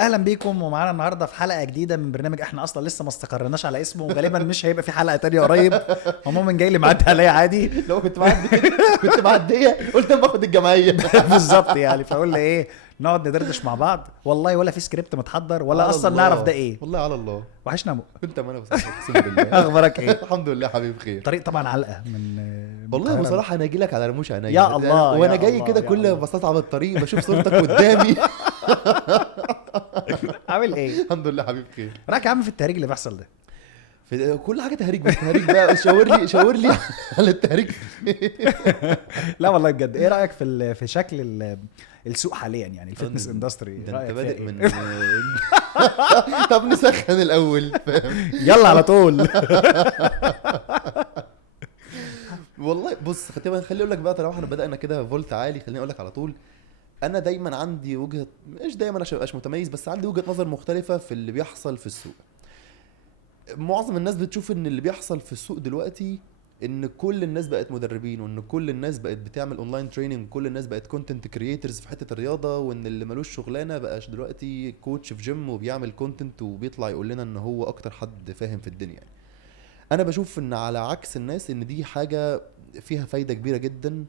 اهلا بيكم ومعانا النهارده في حلقه جديده من برنامج احنا اصلا لسه ما استقرناش على اسمه، وغالبا مش هيبقى في حلقه تانية قريب. عموما جاي لي معدي عليا عادي. لو كنت معدي كنت معديه قلت اما اخد الجمعيه. بالظبط يعني، فقلنا ايه، نقعد ندردش مع بعض. والله ولا في سكريبت متحضر ولا على اصلا الله. نعرف ده ايه. والله على الله. وحشنا كنت ما انا بصراحه اقسم بالله. اخبارك ايه؟ الحمد لله حبيب خير. طريق طبعا علقه من والله القاهرة. بصراحه انا اجي لك على رموش عينيا يا الله، وانا يا جاي الله، كده يا كل الله. ما بستصعب الطريق بشوف صورتك قدامي. عامل ايه؟ الحمد لله حبيب خير. رايك يا عم في التهريج اللي بيحصل ده؟ في كل حاجه تهريج، بس تهريج بقى. شاور لي على التهريج. لا والله بجد، ايه رايك في شكل السوق حاليا، يعني الفتنس اندستري؟ ده انت بادئ من من طب نسخن الاول، فاهم؟ يلا على طول. والله بص، خليني اقول لك بقى، طالما احنا بدانا كده فولت عالي، خليني اقول لك على طول. انا دايما عندي وجهه، مش دايما عشان مبقاش متميز، بس عندي وجهه نظر مختلفه في اللي بيحصل في السوق. معظم الناس بتشوف ان اللي بيحصل في السوق دلوقتي ان كل الناس بقت مدربين، وان كل الناس بقت بتعمل اونلاين تريننج، وكل الناس بقت كونتنت كرييترز في حته الرياضه، وان اللي ملوش شغلانه بقاش دلوقتي كوتش في جيم وبيعمل كونتنت وبيطلع يقول لنا ان هو اكتر حد فاهم في الدنيا يعني. انا بشوف ان على عكس الناس ان دي حاجه فيها فايده كبيره جدا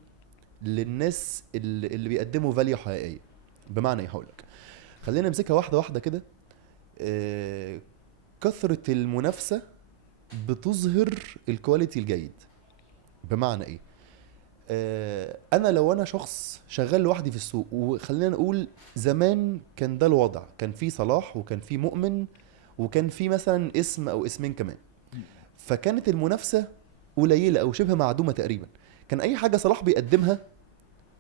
للناس اللي بيقدموا فاليو حقيقيه. بمعنى ايه؟ هقولك، خلينا نمسكها واحده واحده كده. كثره المنافسه بتظهر الكواليتي الجيد. بمعنى ايه؟ انا لو انا شخص شغال لوحدي في السوق، وخلينا نقول زمان كان ده الوضع، كان في صلاح وكان في مؤمن وكان في مثلا اسم او اسمين كمان، فكانت المنافسه قليله او شبه معدومه تقريبا. كان اي حاجه صلاح بيقدمها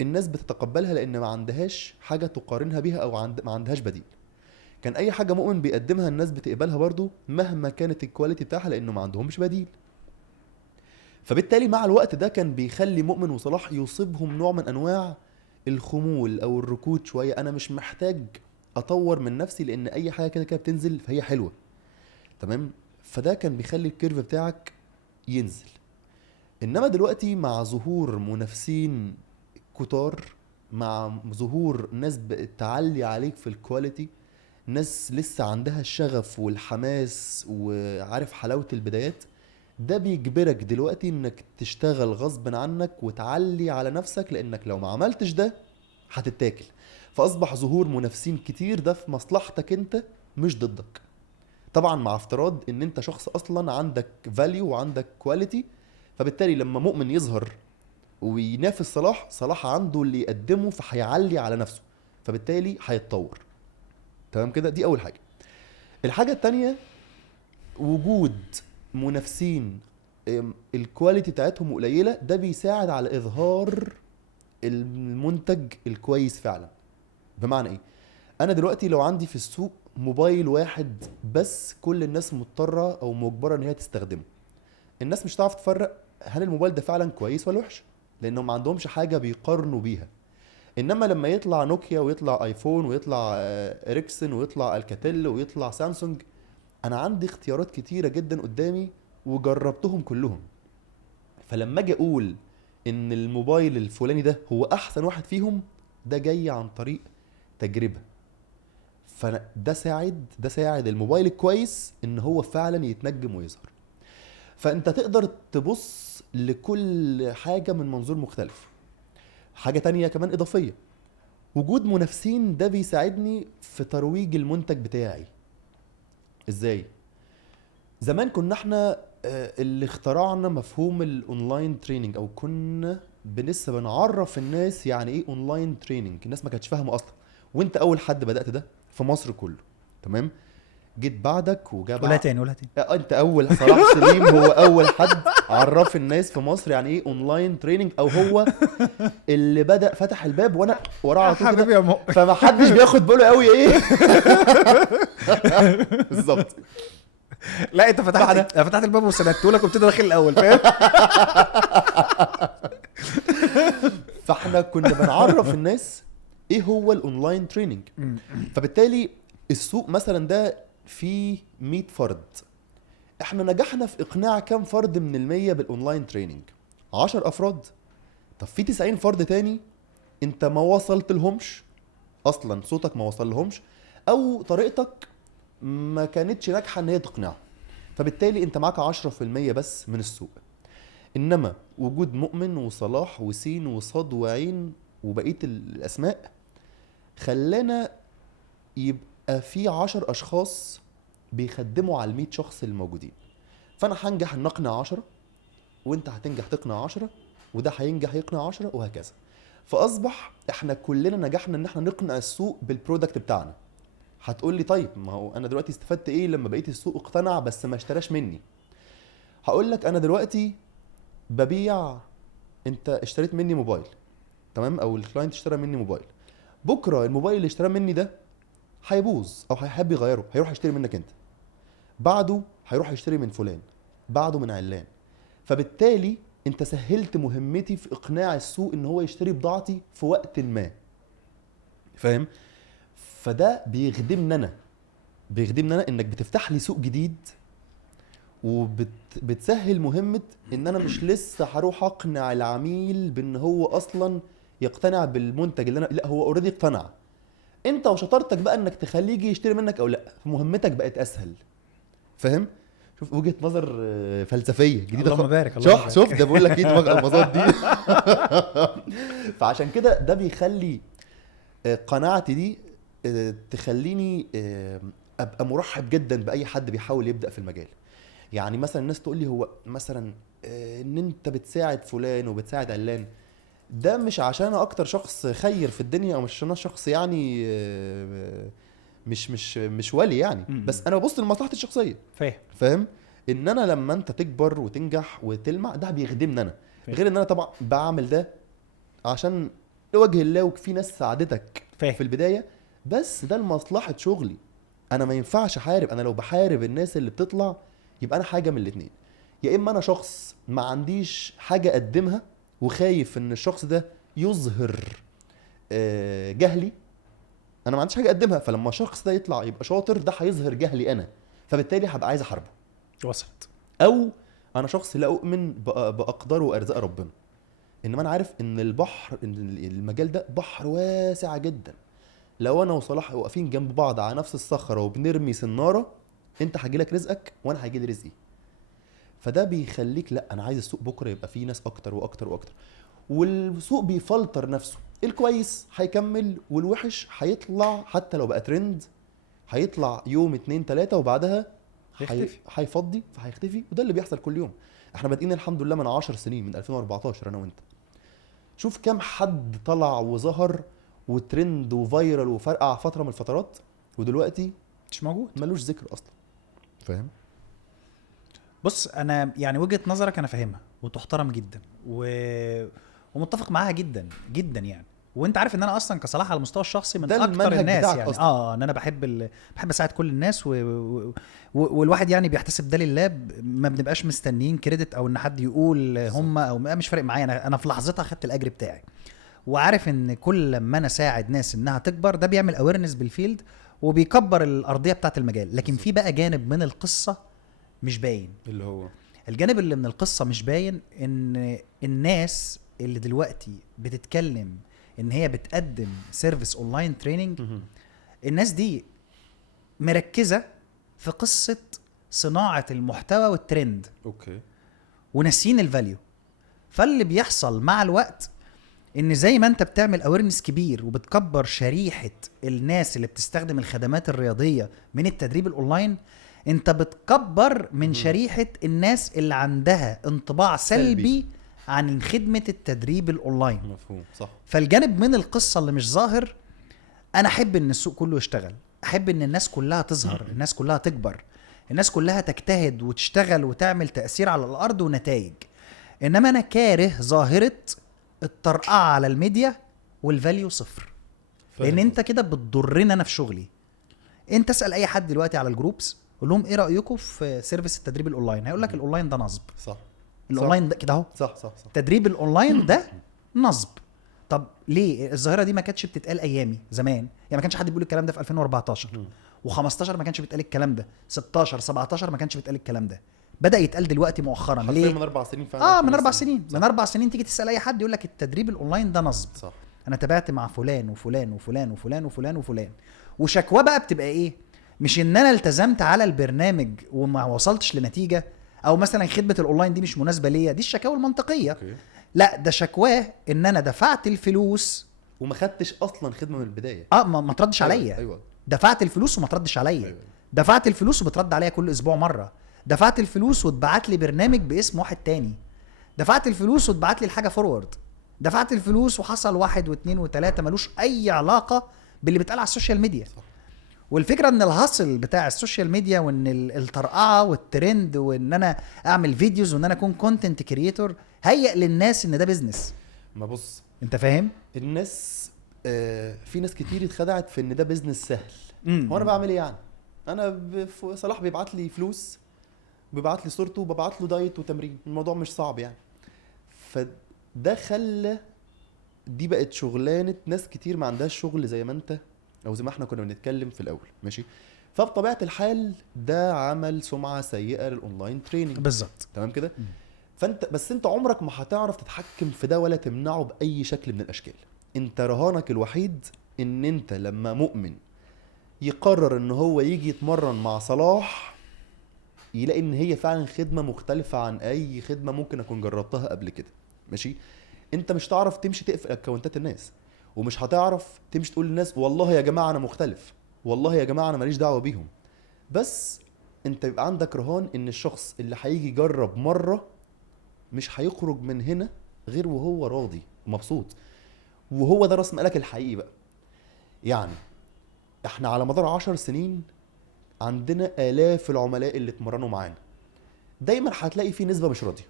الناس بتتقبلها لان ما عندهاش حاجه تقارنها بيها او ما عندهاش بديل. كان اي حاجه مؤمن بيقدمها الناس بتقبلها برضو مهما كانت الكواليتي بتاعها لانه ما عندهمش بديل. فبالتالي مع الوقت ده كان بيخلي مؤمن وصلاح يصيبهم نوع من انواع الخمول او الركود شويه. انا مش محتاج اطور من نفسي لان اي حاجه كده كده بتنزل فهي حلوه، تمام؟ فده كان بيخلي الكيرف بتاعك ينزل. انما دلوقتي مع ظهور منافسين كتار، مع ظهور ناس بتعلي عليك في الكواليتي، ناس لسه عندها الشغف والحماس وعارف حلاوة البدايات، ده بيجبرك دلوقتي انك تشتغل غصب عنك وتعلي على نفسك، لانك لو ما عملتش ده هتتاكل. فاصبح ظهور منافسين كتير ده في مصلحتك انت مش ضدك، طبعا مع افتراض ان انت شخص اصلا عندك فاليو وعندك كواليتي. فبالتالي لما مؤمن يظهر وينافس صلاح عنده اللي يقدمه فهيعلي على نفسه، فبالتالي هيتطور. تمام كده؟ دي اول حاجه. الحاجه التانية، وجود منافسين الكواليتي بتاعتهم قليله، ده بيساعد على اظهار المنتج الكويس فعلا. بمعنى ايه؟ انا دلوقتي لو عندي في السوق موبايل واحد بس كل الناس مضطره او مجبره ان هي تستخدمه، الناس مش هتعرف تفرق هل الموبايل ده فعلا كويس ولا وحش، لانهم ما عندهمش حاجه بيقارنوا بيها. انما لما يطلع نوكيا ويطلع ايفون ويطلع اريكسن ويطلع الكاتيل ويطلع سامسونج، انا عندي اختيارات كتيره جدا قدامي وجربتهم كلهم. فلما اجي اقول ان الموبايل الفلاني ده هو احسن واحد فيهم، ده جاي عن طريق تجربه. فده ساعد الموبايل الكويس ان هو فعلا يتنجم ويظهر. فانت تقدر تبص لكل حاجه من منظور مختلف. حاجه تانية كمان اضافيه، وجود منافسين ده بيساعدني في ترويج المنتج بتاعي. ازاي؟ زمان كنا احنا اللي اخترعنا مفهوم الاونلاين تريننج، او كنا لسه بنعرف الناس يعني ايه اونلاين تريننج. الناس ما كانتش فاهمه اصلا، وانت اول حد بدأت ده في مصر كله، تمام؟ جيت بعدك وجاب ولا تاني انت اول. صلاح سليم هو اول حد عرف الناس في مصر يعني ايه اونلاين تريننج، او هو اللي بدأ فتح الباب وانا وراه على طول حبيبي يا كده. فما حدش بياخد باله قوي ايه. بالظبط. لا انت فتحت الباب وسندته لك وابتدي داخل الاول، فاهم؟ فاحنا كنا بنعرف الناس ايه هو الاونلاين تريننج. فبالتالي السوق مثلا ده فيه 100 فرد، احنا نجحنا في اقناع كام فرد من 100 بالاونلاين تريننج؟ 10 افراد. طب في 90 فرد تاني انت ما وصلت لهمش اصلا، صوتك ما وصل لهمش، او طريقتك ما كانتش ناجحه ان هي تقنعه، فبالتالي انت معاك 10% بس من السوق. انما وجود مؤمن وصلاح وسين وصاد وعين وبقيه الاسماء خلانا يبقى في 10 اشخاص بيخدموا على 100 شخص الموجودين. فانا هنجح ان اقنع 10 وانت هتنجح تقنع 10 وده هينجح يقنع 10 وهكذا. فاصبح احنا كلنا نجحنا ان احنا نقنع السوق بالبرودكت بتاعنا. هتقول لي طيب ما هو انا دلوقتي استفدت ايه لما بقيت السوق اقتنع بس ما اشتراش مني؟ هقول لك انا دلوقتي ببيع، انت اشتريت مني موبايل تمام، او الكلاينت اشترى مني موبايل، بكره الموبايل اللي اشتراه مني ده هيبوظ او هيحب يغيره، هيروح يشتري منك انت، بعده هيروح يشتري من فلان، بعده من علان. فبالتالي انت سهلت مهمتي في اقناع السوق ان هو يشتري بضاعتي في وقت ما، فاهم؟ فده بيخدمني انا انك بتفتح لي سوق جديد وبتسهل مهمة ان انا مش لسه هروح اقنع العميل بان هو اصلا يقتنع بالمنتج اللي انا، لا هو اوريدي اقتنع. انت وشطارتك بقى انك تخليه يجي يشتري منك او لا، فمهمتك بقت اسهل، فاهم؟ شوف وجهة نظر فلسفية جديدة. اللهم بارك، اللهم بارك. شوف ده بقول لك ايه دماغ المظات دي. فعشان كده ده بيخلي قناعتي دي تخليني ابقى مرحب جدا باي حد بيحاول يبدا في المجال. يعني مثلا الناس تقول لي هو مثلا ان انت بتساعد فلان وبتساعد علان، ده مش عشان انا اكتر شخص خير في الدنيا او مش عشان انا شخص يعني مش ولي يعني، بس انا ببص لمصلحتي الشخصيه. فاهم ان انا لما انت تكبر وتنجح وتلمع ده بيخدمني انا، غير ان انا طبعا بعمل ده عشان لوجه الله وفي ناس ساعدتك في البدايه، بس ده لمصلحه شغلي. انا ما ينفعش احارب، انا لو بحارب الناس اللي بتطلع يبقى انا حاجه من الاتنين، يا اما انا شخص ما عنديش حاجه اقدمها وخايف ان الشخص ده يظهر جهلي، انا ما عنديش حاجه اقدمها، فلما الشخص ده يطلع يبقى شاطر ده هيظهر جهلي انا، فبالتالي هبقى عايز احاربه. وصلت. او انا شخص لا اؤمن باقدار وارزاق ربنا، انما انا عارف ان البحر، ان المجال ده بحر واسع جدا، لو انا وصلاح واقفين جنب بعض على نفس الصخره وبنرمي سناره، انت هيجيلك رزقك وانا هيجيلي رزقي. فده بيخليك لا انا عايز السوق بكره يبقى فيه ناس اكتر واكتر واكتر، والسوق بيفلتر نفسه، الكويس هيكمل والوحش هيطلع، حتى لو بقى ترند هيطلع يوم 2 3 وبعدها هيفضي فهيختفي. وده اللي بيحصل كل يوم. احنا بادئين الحمد لله من 10 سنين، من 2014 انا وانت. شوف كم حد طلع وظهر وترند وفايرال وفرقع فتره من الفترات، ودلوقتي مش موجود، ملوش ذكر اصلا، فاهم؟ بص انا يعني وجهة نظرك انا فاهمها وتحترم جدا ومتفق معاها جدا جدا يعني. وانت عارف ان انا اصلا كصلاح على المستوى الشخصي من اكتر الناس يعني ان انا بحب اساعد كل الناس والواحد يعني بيحتسب ده لله، ما بنبقاش مستنيين كريدت او ان حد يقول هم او مش فارق معايا، انا في لحظتها خدت الاجر بتاعي، وعارف ان كل لما انا اساعد ناس انها تكبر ده بيعمل اويرنس بالفيلد وبيكبر الارضيه بتاعه المجال. لكن في بقى جانب من القصه مش باين، اللي هو الجانب اللي من القصه مش باين، ان الناس اللي دلوقتي بتتكلم ان هي بتقدم سيرفيس اونلاين تريننج، الناس دي مركزه في قصه صناعه المحتوى والترند، اوكي، وناسين الفاليو. فاللي بيحصل مع الوقت ان زي ما انت بتعمل اويرنس كبير وبتكبر شريحه الناس اللي بتستخدم الخدمات الرياضيه من التدريب الاونلاين، انت بتكبر من شريحه الناس اللي عندها انطباع سلبي عن خدمه التدريب الاونلاين. مفهوم، صح. فالجانب من القصه اللي مش ظاهر، انا احب ان السوق كله يشتغل، احب ان الناس كلها تظهر، الناس كلها تكبر، الناس كلها تجتهد وتشتغل وتعمل تأثير على الارض ونتائج. انما انا كاره ظاهره الطرقعه على الميديا والفاليو صفر، لان انت كده بتضرني انا في شغلي. انت اسال اي حد دلوقتي على الجروبس قول لهم ايه رايكم في سيرفيس التدريب الاونلاين، هيقول لك الاونلاين ده نصب. صح، الاونلاين ده كده اهو، صح. تدريب الاونلاين ده نصب. طب ليه الظاهره دي ما كانتش بتتقال ايامي زمان؟ يعني ما كانش حد بيقول الكلام ده في 2014 و15 ما كانش بيتقال الكلام ده، 16 17 ما كانش بيتقال الكلام ده، بدا يتقال دلوقتي مؤخرا. ليه؟ من 4 سنين فعلا. من 4 سنين، من 4 سنين تيجي تسال اي حد يقول لك التدريب الاونلاين ده نصب. صح. انا تابعت مع فلان وفلان وفلان وفلان وفلان وفلان وشكوى بقى بتبقى ايه؟ مش ان انا التزمت على البرنامج وما وصلتش لنتيجه، او مثلا خدمه الاونلاين دي مش مناسبه ليا، دي الشكاوى المنطقيه. أوكي. لا، ده شكواه ان انا دفعت الفلوس وما خدتش اصلا خدمه من البدايه. ما تردش أيوة، عليا. ايوه دفعت الفلوس وما تردش عليا. أيوة. دفعت الفلوس وبترد عليا كل اسبوع مره. دفعت الفلوس واتبعت لي برنامج باسم واحد تاني. دفعت الفلوس واتبعت لي الحاجه فورورد. دفعت الفلوس وحصل 1 و2 و3 ملوش اي علاقه باللي بيتقال على السوشيال ميديا. صح. والفكره ان الهصل بتاع السوشيال ميديا وان الطرقعه والترند وان انا اعمل فيديوز وان انا اكون كونتنت كرييتور هيئ للناس ان ده بيزنس. ما بص، انت فاهم؟ الناس في ناس كتير اتخدعت في ان ده بيزنس سهل. هو انا بعمل ايه يعني؟ انا صلاح بيبعت لي فلوس، بيبعت لي صورته، وببعت له دايت وتمرين، الموضوع مش صعب يعني. فده خلى دي بقت شغلانه ناس كتير ما عندهاش شغل زي ما انت او زي ما احنا كنا بنتكلم في الاول، ماشي؟ فبطبيعه الحال ده عمل سمعه سيئه للاونلاين تريننج. بالظبط. تمام كده. انت عمرك ما هتعرف تتحكم في ده ولا تمنعه باي شكل من الاشكال. انت رهانك الوحيد ان انت لما مؤمن يقرر ان هو يجي يتمرن مع صلاح يلاقي ان هي فعلا خدمه مختلفه عن اي خدمه ممكن اكون جربتها قبل كده، ماشي؟ انت مش هتعرف تمشي تقفل اكونتات الناس، ومش هتعرف تمشي تقول للناس والله يا جماعه انا مختلف، والله يا جماعه انا ماليش دعوه بيهم. بس انت يبقى عندك رهان ان الشخص اللي هيجي يجرب مره مش هيخرج من هنا غير وهو راضي ومبسوط. وهو ده راس مالك الحقيقي بقى. يعني احنا على مدار 10 سنين عندنا آلاف العملاء اللي اتمرنوا معانا، دايما هتلاقي في نسبة مش راضية.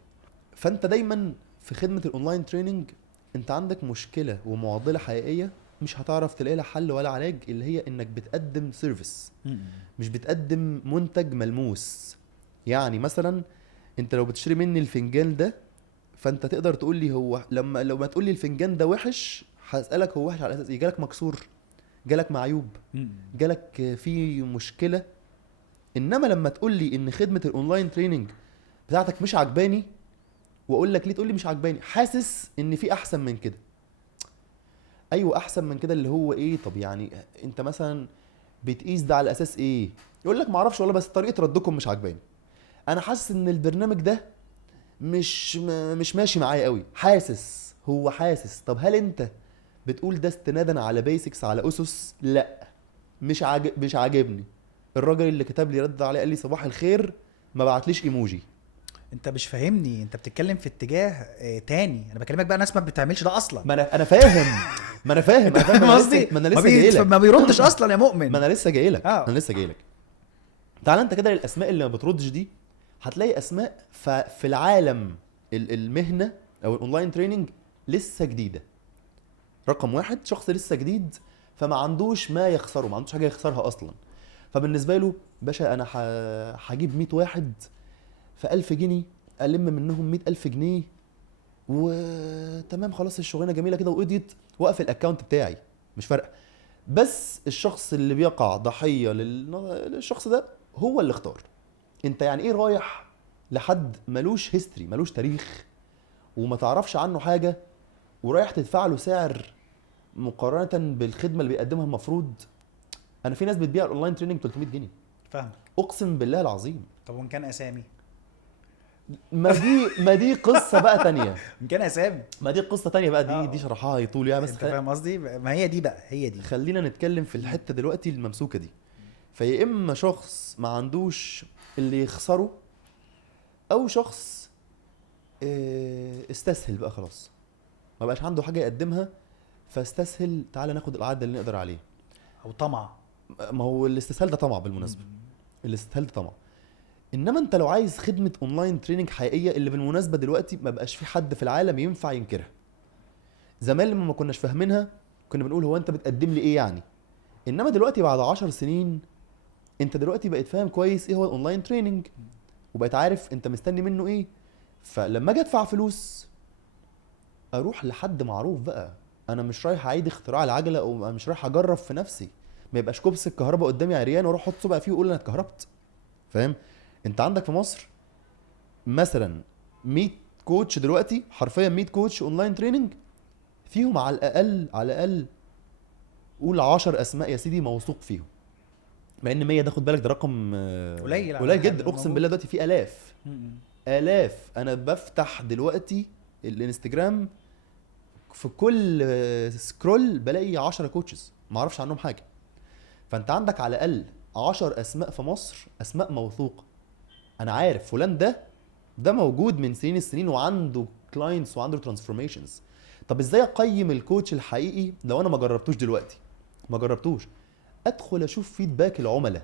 فانت دايما في خدمة الاونلاين تريننج انت عندك مشكلة ومعضلة حقيقية مش هتعرف تلاقي لها حل ولا علاج، اللي هي انك بتقدم سيرفيس، مش بتقدم منتج ملموس. يعني مثلا انت لو بتشتري مني الفنجان ده، فانت تقدر تقول لي هو لو ما تقول لي الفنجان ده وحش، هسألك هو وحش على اساس ايه؟ جالك مكسور، جالك معيوب، جالك في مشكلة. انما لما تقول لي ان خدمة الاونلاين تريننج بتاعتك مش عجباني، واقول لك ليه تقول لي مش عجباني، حاسس ان في احسن من كده. ايوه احسن من كده اللي هو ايه؟ طب يعني انت مثلا بتقيس ده على اساس ايه؟ يقول لك ما اعرفش والله، بس طريقة ردكم مش عجباني، انا حاسس ان البرنامج ده مش ماشي معايا قوي. حاسس، هو حاسس. طب هل انت بتقول ده استنادا على بيسكس، على اسس؟ لا، مش عاجبني. الراجل اللي كتب لي رد عليه قال لي صباح الخير، ما بعتليش ايموجي. انت مش فاهمني، انت بتتكلم في اتجاه تاني. انا بكلمك بقى ناس ما بتعملش ده اصلا. ما انا فاهم ما انا فاهم قصدي ما انا لسه جاي لك. ما بيردش اصلا يا مؤمن. ما انا لسه جاي لك. انا لسه جاي لك. تعال انت كده للاسماء اللي ما بتردش دي، هتلاقي اسماء في العالم المهنه او الاونلاين تريننج لسه جديده. رقم واحد، شخص لسه جديد فما عندوش ما يخسره، ما عندوش حاجه يخسرها اصلا. فبالنسبه له باشا انا هجيب 100 واحد في 1000 جنيه، الم منهم 100,000 جنيه وتمام، خلاص الشغلانه جميله كده وقضيت، واقف الاكونت بتاعي، مش فارقه. بس الشخص اللي بيقع ضحيه للشخص ده هو اللي اختار. انت يعني ايه رايح لحد ملوش هيستوري، ملوش تاريخ، وما تعرفش عنه حاجه، ورايح تدفع له سعر مقارنه بالخدمه اللي بيقدمها المفروض؟ انا في ناس بتبيع الاونلاين تريننج 300 جنيه، فاهمك. اقسم بالله العظيم. طب وان كان اسامي؟ ما دي قصه بقى تانية. ان كان اسامي ما دي قصه تانية بقى، دي شرحها يطول يعني. بس انت فاهم قصدي؟ ما هي دي بقى، هي دي. خلينا نتكلم في الحته دلوقتي الممسوكه دي. فيا اما شخص ما عندوش اللي يخسره، او شخص استسهل بقى خلاص، ما بقاش عنده حاجه يقدمها فاستسهل، تعالى ناخد العدد اللي نقدر عليه. او طمع. ما هو الاستسهال ده طمع بالمناسبه. الاستسهال ده طمع. انما انت لو عايز خدمه اونلاين تريننج حقيقيه، اللي بالمناسبه دلوقتي ما بقاش في حد في العالم ينفع ينكرها. زمان لما ما كناش فاهمينها كنا بنقول هو انت بتقدم لي ايه يعني؟ انما دلوقتي بعد 10 سنين انت دلوقتي بقيت فاهم كويس ايه هو الاونلاين تريننج، وبقيت عارف انت مستني منه ايه. فلما اجي ادفع فلوس اروح لحد معروف بقى، انا مش رايح اعيد اختراع العجله، او مش رايح اجرب في نفسي، ما يبقاش كوبس الكهرباء قدامي عريان واروح احط صبعي فيه واقول انا اتكهربت. فاهم؟ انت عندك في مصر مثلا 100 كوتش دلوقتي، حرفيا 100 كوتش اونلاين تريننج، فيهم على الاقل قول 10 اسماء يا سيدي موثوق فيهم، مع ان 100 ده خد بالك ده رقم قليل جدا، اقسم بالله دلوقتي في الاف. انا بفتح دلوقتي الانستجرام في كل سكرول بلاقي 10 كوتشز ما اعرفش عنهم حاجه. فانت عندك على الاقل 10 اسماء في مصر، اسماء موثوقه، انا عارف فلان ده موجود من سنين السنين وعنده كلاينتس وعنده ترانسفورميشنز. طب ازاي اقيم الكوتش الحقيقي لو انا ما جربتوش دلوقتي؟ ما جربتوش، ادخل اشوف فيدباك العملاء،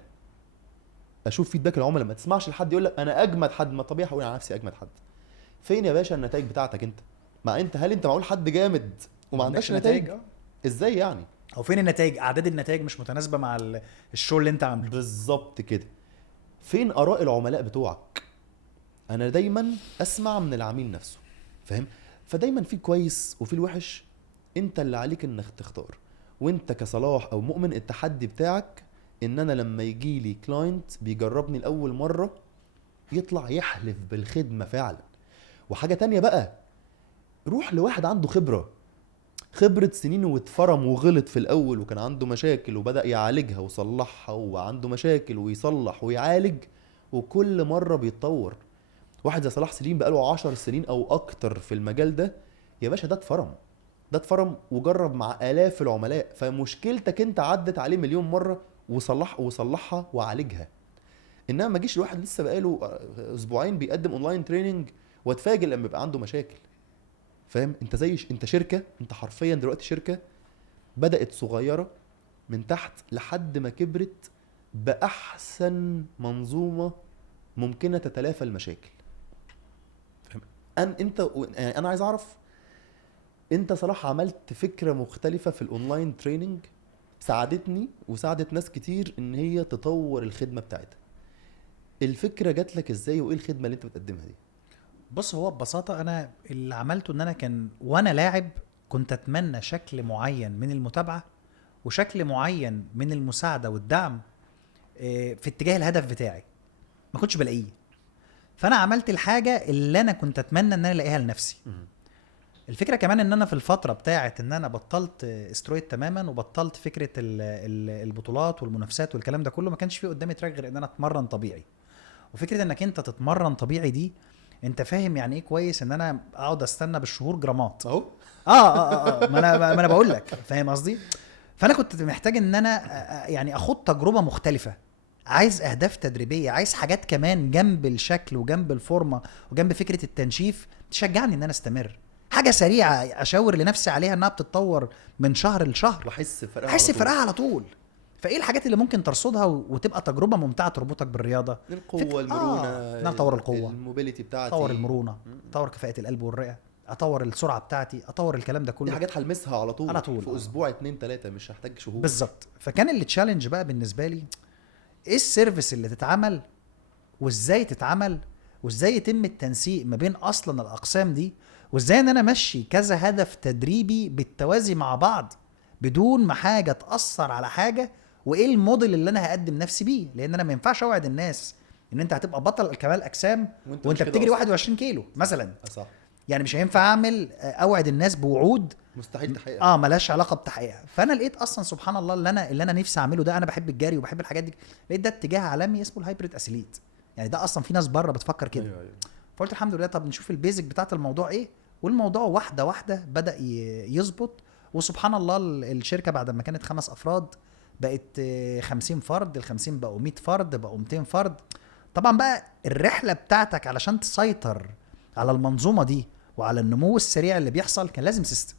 ما تسمعش لحد يقول لك انا اجمد حد، ما طبيعي هقول على نفسي اجمد حد. فين يا باشا النتائج بتاعتك انت؟ هل انت معقول حد جامد وما عندكش نتائج؟ ازاي يعني؟ او فين النتائج؟ اعداد النتائج مش متناسبه مع الشغل اللي انت عامله. بالظبط كده. فين اراء العملاء بتوعك؟ انا دايما اسمع من العميل نفسه، فاهم؟ فدايما في كويس وفي الوحش، انت اللي عليك انك تختار. وانت كصلاح او مؤمن التحدي بتاعك ان انا لما يجي لي كلاينت بيجربني لاول مره يطلع يحلف بالخدمه فعلا. وحاجه تانية بقى، روح لواحد عنده خبرة سنين واتفرم وغلط في الأول وكان عنده مشاكل وبدأ يعالجها وصلحها، وعنده مشاكل ويصلح ويعالج وكل مرة بيتطور. واحد زي صلاح سليم بقاله 10 سنين أو أكتر في المجال ده، يا باشا ده اتفرم وجرب مع آلاف العملاء. فمشكلتك انت عدت عليه مليون مرة وصلحها وعالجها. انما ما جيش الواحد لسه بقاله اسبوعين بيقدم اونلاين تريننج واتفاجئ لما يبقى عنده مشاكل، فاهم؟ انت شركه، انت حرفيا دلوقتي شركه بدات صغيره من تحت لحد ما كبرت باحسن منظومه ممكنه تتلافى المشاكل، فاهم؟ انا عايز اعرف انت صراحه عملت فكره مختلفه في الاونلاين تريننج ساعدتني وساعدت ناس كتير ان هي تطور الخدمه بتاعتها. الفكره جات لك ازاي وايه الخدمه اللي انت بتقدمها دي؟ بص، هو ببساطه انا اللي عملته ان انا كان وانا لاعب كنت اتمنى شكل معين من المتابعه وشكل معين من المساعده والدعم في اتجاه الهدف بتاعي، ما كنتش بلاقيه. فانا عملت الحاجه اللي انا كنت اتمنى ان انا الاقيها لنفسي. الفكره كمان ان انا في الفتره بتاعه ان انا بطلت استرويد تماما وبطلت فكره البطولات والمنافسات والكلام ده كله، ما كانش في قدامي تراك غير ان انا اتمرن طبيعي. وفكره انك انت تتمرن طبيعي دي، انت فاهم يعني ايه كويس ان انا اقعد استنى بالشهور جرامات اهو. ما انا بقول لك، فاهم قصدي؟ فانا كنت محتاج ان انا يعني اخد تجربه مختلفه، عايز اهداف تدريبيه، عايز حاجات كمان جنب الشكل وجنب الفورمه وجنب فكره التنشيف تشجعني ان انا استمر، حاجه سريعه اشاور لنفسي عليها انها بتتطور من شهر لشهر واحس فرقها على طول. فايه الحاجات اللي ممكن ترصدها وتبقى تجربه ممتعه تربطك بالرياضه؟ القوه، المرونه، ان اطور القوه، الموبيليتي بتاعتي، اطور المرونه، اطور كفاءه القلب والرئه، اطور السرعه بتاعتي، اطور الكلام ده كله. دي حاجات هلمسها على طول في في اسبوع 2-3، مش هحتاج شهور بالظبط. فكان اللي تشالنج بقى بالنسبه لي ايه السيرفيس اللي تتعمل وازاي تتعمل وازاي يتم التنسيق ما بين اصلا الاقسام دي، وازاي ان انا امشي كذا هدف تدريبي بالتوازي مع بعض بدون ما حاجه تاثر على حاجه، وايه الموديل اللي انا هقدم نفسي بيه. لان انا ما ينفعش اوعد الناس ان انت هتبقى بطل كمال اجسام وانت بتجري 21 كيلو مثلا. صح. يعني مش هينفع اعمل اوعد الناس بوعود مستحيل تحقيقها، ملهاش علاقه بتحقيقها. فانا لقيت اصلا سبحان الله اللي انا نفسي اعمله ده، انا بحب الجري وبحب الحاجات دي، لقيت ده اتجاه عالمي اسمه الهايبريد اثليت. يعني ده اصلا في ناس بره بتفكر كده. أيوة. فقلت الحمد لله، طب نشوف البيزك بتاعت الموضوع ايه. والموضوع واحده واحده بدا يظبط. وسبحان الله الشركه بعد ما كانت 5 افراد بقت 50 فرد، ال50 بقوا 100 فرد، بقوا 200 فرد. طبعا بقى الرحله بتاعتك علشان تسيطر على المنظومه دي وعلى النمو السريع اللي بيحصل كان لازم سيستم.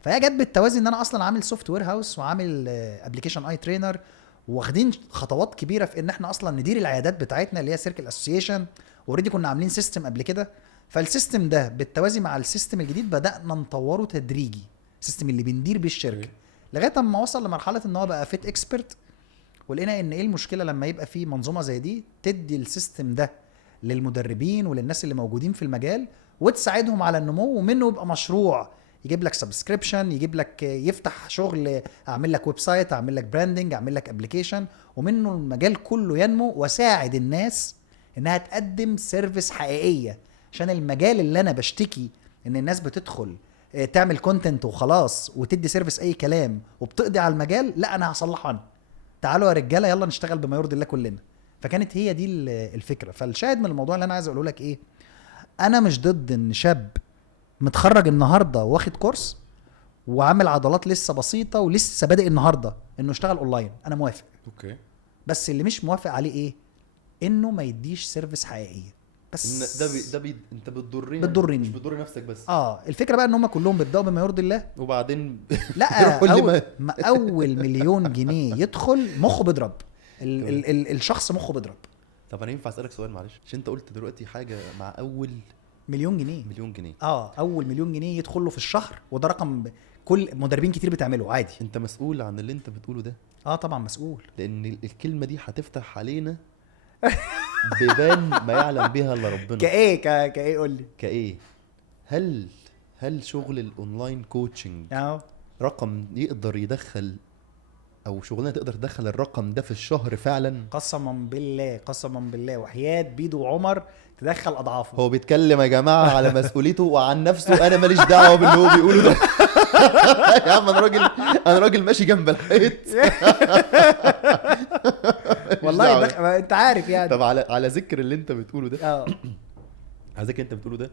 فهي جت بالتوازي ان انا اصلا عامل سوفت وير هاوس وعامل ابلكيشن اي ترينر، واخدين خطوات كبيره في ان احنا اصلا ندير العيادات بتاعتنا اللي هي سيركل اسوسيشن. اوريدي كنا عاملين سيستم قبل كده، فالسيستم ده بالتوازي مع السيستم الجديد بدانا نطوره تدريجي، السيستم اللي بندير بيه الشركه لغايه اما وصل لمرحله ان هو بقى فيت اكسبرت. ولقينا ان ايه المشكله لما يبقى في منظومه زي دي تدي السيستم ده للمدربين وللناس اللي موجودين في المجال وتساعدهم على النمو، ومنه يبقى مشروع يجيب لك سبسكريبشن، يجيب لك يفتح شغل، اعمل لك ويب سايت، اعمل لك براندنج، اعمل لك ابلكيشن، ومنه المجال كله ينمو، واساعد الناس انها تقدم سيرفيس حقيقيه. عشان المجال اللي انا بشتكي ان الناس بتدخل تعمل كونتنت وخلاص وتدي سيرفيس اي كلام وبتقضي على المجال، لا انا هصلحه انا، تعالوا يا رجاله يلا نشتغل بما يرضي الله كلنا. فكانت هي دي الفكره. فالشاهد من الموضوع اللي انا عايز اقوله لك ايه، انا مش ضد ان شاب متخرج النهارده واخد كورس وعامل عضلات لسه بسيطه ولسه بادئ النهارده انه يشتغل اونلاين، انا موافق. اوكي. بس اللي مش موافق عليه ايه، انه ما يديش سيرفيس حقيقيه. بس انت بتضرني بتضرني مش بتضر نفسك بس. الفكره بقى ان هم كلهم بيبداوا بما يرضي الله، وبعدين لا اول مليون جنيه يدخل مخه بيضرب، الشخص مخه بيضرب. طب انا ينفع اسالك سؤال معلش؟ عشان انت قلت دلوقتي حاجه مع اول مليون جنيه. اول مليون جنيه يدخل له في الشهر، وده رقم كل مدربين كتير بتعمله عادي. انت مسؤول عن اللي انت بتقوله ده؟ طبعا مسؤول، لان الكلمه دي هتفتح علينا بيبان ما يعلم بها الا ربنا. كايه قول لي كايه. هل شغل الاونلاين كوتشنج رقم يقدر يدخل، او شغلانه تقدر تدخل الرقم ده في الشهر فعلا؟ قسما بالله وحياة بيدو وعمر تدخل اضعافه. هو بيتكلم يا جماعه على مسؤوليته وعن نفسه، انا ماليش دعوه باللي هو بيقوله ده. يا عم انا راجل ماشي جنب الحيط. والله انت عارف يعني. طب على ذكر اللي انت بتقوله ده، على ذكر انت بتقوله ده،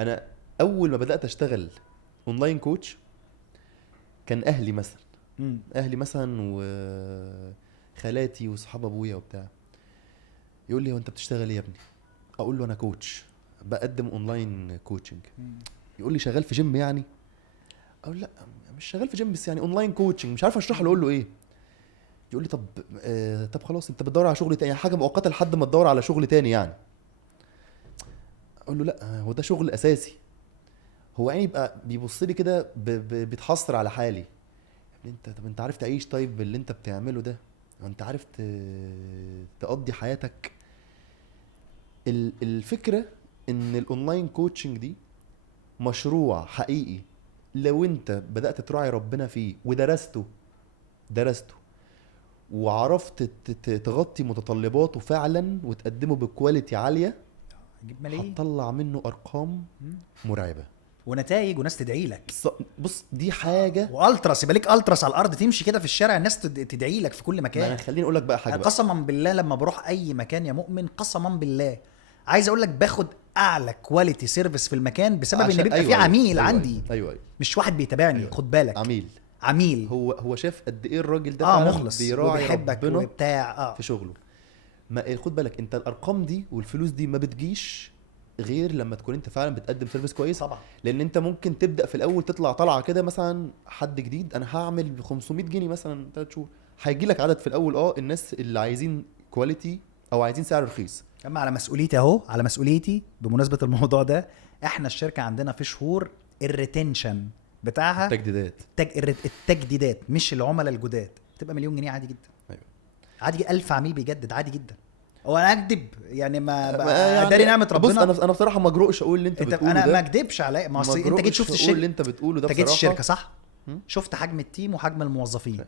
انا اول ما بدات اشتغل اونلاين كوتش كان اهلي مثلا وخالاتي واصحاب ابويا وبتاع يقول لي هو انت بتشتغل ايه يا ابني؟ اقول له انا كوتش بقدم اونلاين كوتشنج. يقول لي شغال في جيم يعني؟ اقول لا مش شغال في جيم، بس يعني اونلاين كوتشنج. مش عارف اشرح له اقول له ايه. يقول لي طب خلاص انت بتدور على شغل تاني، حاجه مؤقته لحد ما تدور على شغل تاني يعني. اقول له لا هو ده شغل اساسي. هو يعني يبقى بيبص لي كده بيتحسر على حالي. طب انت عارف تعيش طيب باللي انت بتعمله ده؟ انت عارف تقضي حياتك؟ الفكره ان الاونلاين كوتشنج دي مشروع حقيقي لو انت بدات تراعي ربنا فيه ودرسته وعرفت تغطي متطلباته فعلا وتقدمه بكواليتي عاليه، هتطلع منه ارقام مرعبه ونتائج وناس تدعي لك. بص دي حاجه، والتراس يبقى ليك التراس على الارض، تمشي كده في الشارع الناس تدعي لك في كل مكان. انا خليني اقول لك بقى حاجه قسما بالله لما بروح اي مكان يا مؤمن، قسما بالله عايز اقول لك باخد اعلى كواليتي سيرفيس في المكان بسبب ان بيبقى في عميل عندي. أيوة. مش واحد بيتابعني. خد بالك، عميل هو شاف قد ايه الراجل ده فعلا مخلص بيراعي وبيحبك ربنا وبتاع في شغله. ما خد بالك انت الارقام دي والفلوس دي ما بتجيش غير لما تكون انت فعلا بتقدم سيرفيس كويس طبعا. لان انت ممكن تبدا في الاول تطلع طلعه كده، مثلا حد جديد انا هعمل ب 500 جنيه مثلا 3 شهور، هيجي لك عدد في الاول الناس اللي عايزين كواليتي او عايزين سعر رخيص. اما على مسؤوليتي اهو، على مسؤوليتي بمناسبه الموضوع ده، احنا الشركه عندنا في شهور الريتنشن بتاعها التجديدات مش العملاء الجداد بتبقى مليون جنيه عادي جدا. ايوه عادي، 1000 عميل بيجدد عادي جدا. هو انا اكذب يعني؟ ما اداري نعمه ربنا. بص انا بصراحه ما اجرؤش اقول اللي انت بتقوله انا ده. ما اكذبش عليا. ما اصل انت جيت شفت الشركه اللي انت بتقوله ده بصراحه. انت جيت الشركه صح؟ شفت حجم التيم وحجم الموظفين.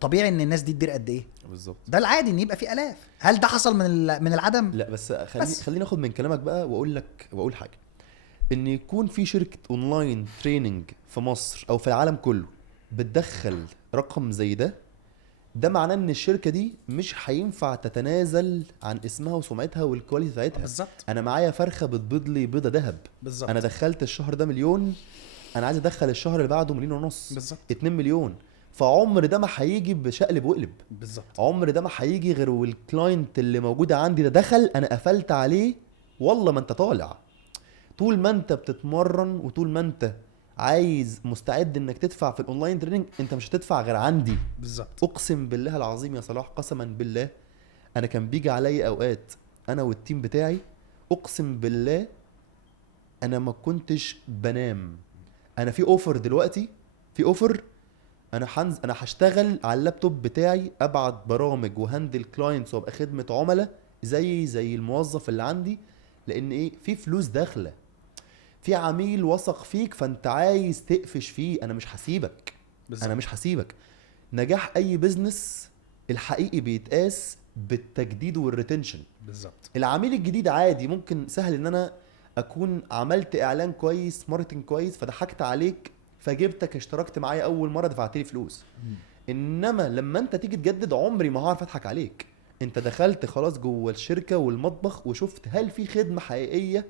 طبيعي ان الناس دي تدير قد ايه بالظبط. ده العادي ان يبقى في الاف. هل ده حصل من العدم؟ لا بس خليني اخد من كلامك بقى واقول حاجه. ان يكون في شركه اونلاين تريننج في مصر او في العالم كله بتدخل رقم زي ده معناه ان الشركه دي مش هينفع تتنازل عن اسمها وسمعتها والكواليتي بتاعتها. بالظبط. انا معايا فرخه بتبيض لي بيضه ذهب. بالظبط. انا دخلت الشهر ده مليون، انا عايز ادخل الشهر اللي بعده 1.5 مليون. بالظبط. 2 مليون. فعمر ده ما هيجي بشقلب وقلب. بالظبط. عمر ده ما هيجي غير والكلاينت اللي موجود عندي ده دخل انا قفلت عليه. والله ما انت طالع طول ما انت بتتمرن وطول ما انت عايز مستعد انك تدفع في الاونلاين تريننج، انت مش هتدفع غير عندي. بالظبط. اقسم بالله العظيم يا صلاح، قسما بالله انا كان بيجي علي اوقات انا والتيم بتاعي، اقسم بالله انا ما كنتش بنام. انا في اوفر دلوقتي، في اوفر انا هشتغل على اللابتوب بتاعي، ابعت برامج وهندل كلاينتس وابقى خدمه عملاء زي الموظف اللي عندي. لان ايه؟ في فلوس داخله، في عميل وثق فيك فانت عايز تقفش فيه. انا مش هسيبك. انا مش هسيبك. نجاح اي بزنس الحقيقي بيتقاس بالتجديد والريتنشن. بالظبط. العميل الجديد عادي ممكن سهل ان انا اكون عملت اعلان كويس، ماركتنج كويس، فضحكت عليك فجبتك اشتركت معايا اول مره دفعت لي فلوس. انما لما انت تيجي تجدد عمري ما هعرف اضحك عليك. انت دخلت خلاص جوه الشركه والمطبخ وشفت هل في خدمه حقيقيه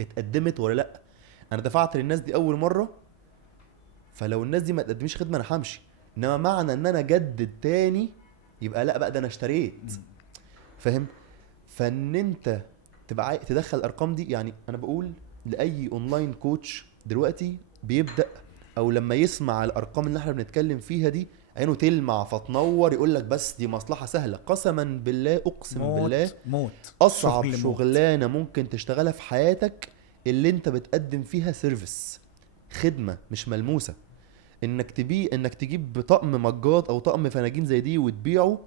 اتقدمت ولا لا. انا دفعت للناس دي اول مره، فلو الناس دي ما تقدمش خدمه انا همشي. انما معنى ان انا اجدد تاني يبقى لا بقى ده انا اشتريت. فاهم؟ فان انت تبقى تدخل الارقام دي. يعني انا بقول لاي اونلاين كوتش دلوقتي بيبدا او لما يسمع الارقام اللي احنا بنتكلم فيها دي عينه تلمع فتنور، يقول لك بس دي مصلحه سهله. قسما بالله اقسم بالله موت اصعب شغلانه ممكن تشتغلها في حياتك اللي انت بتقدم فيها سيرفيس، خدمه مش ملموسه. انك تجيب طقم مجات او طقم فناجين زي دي وتبيعه،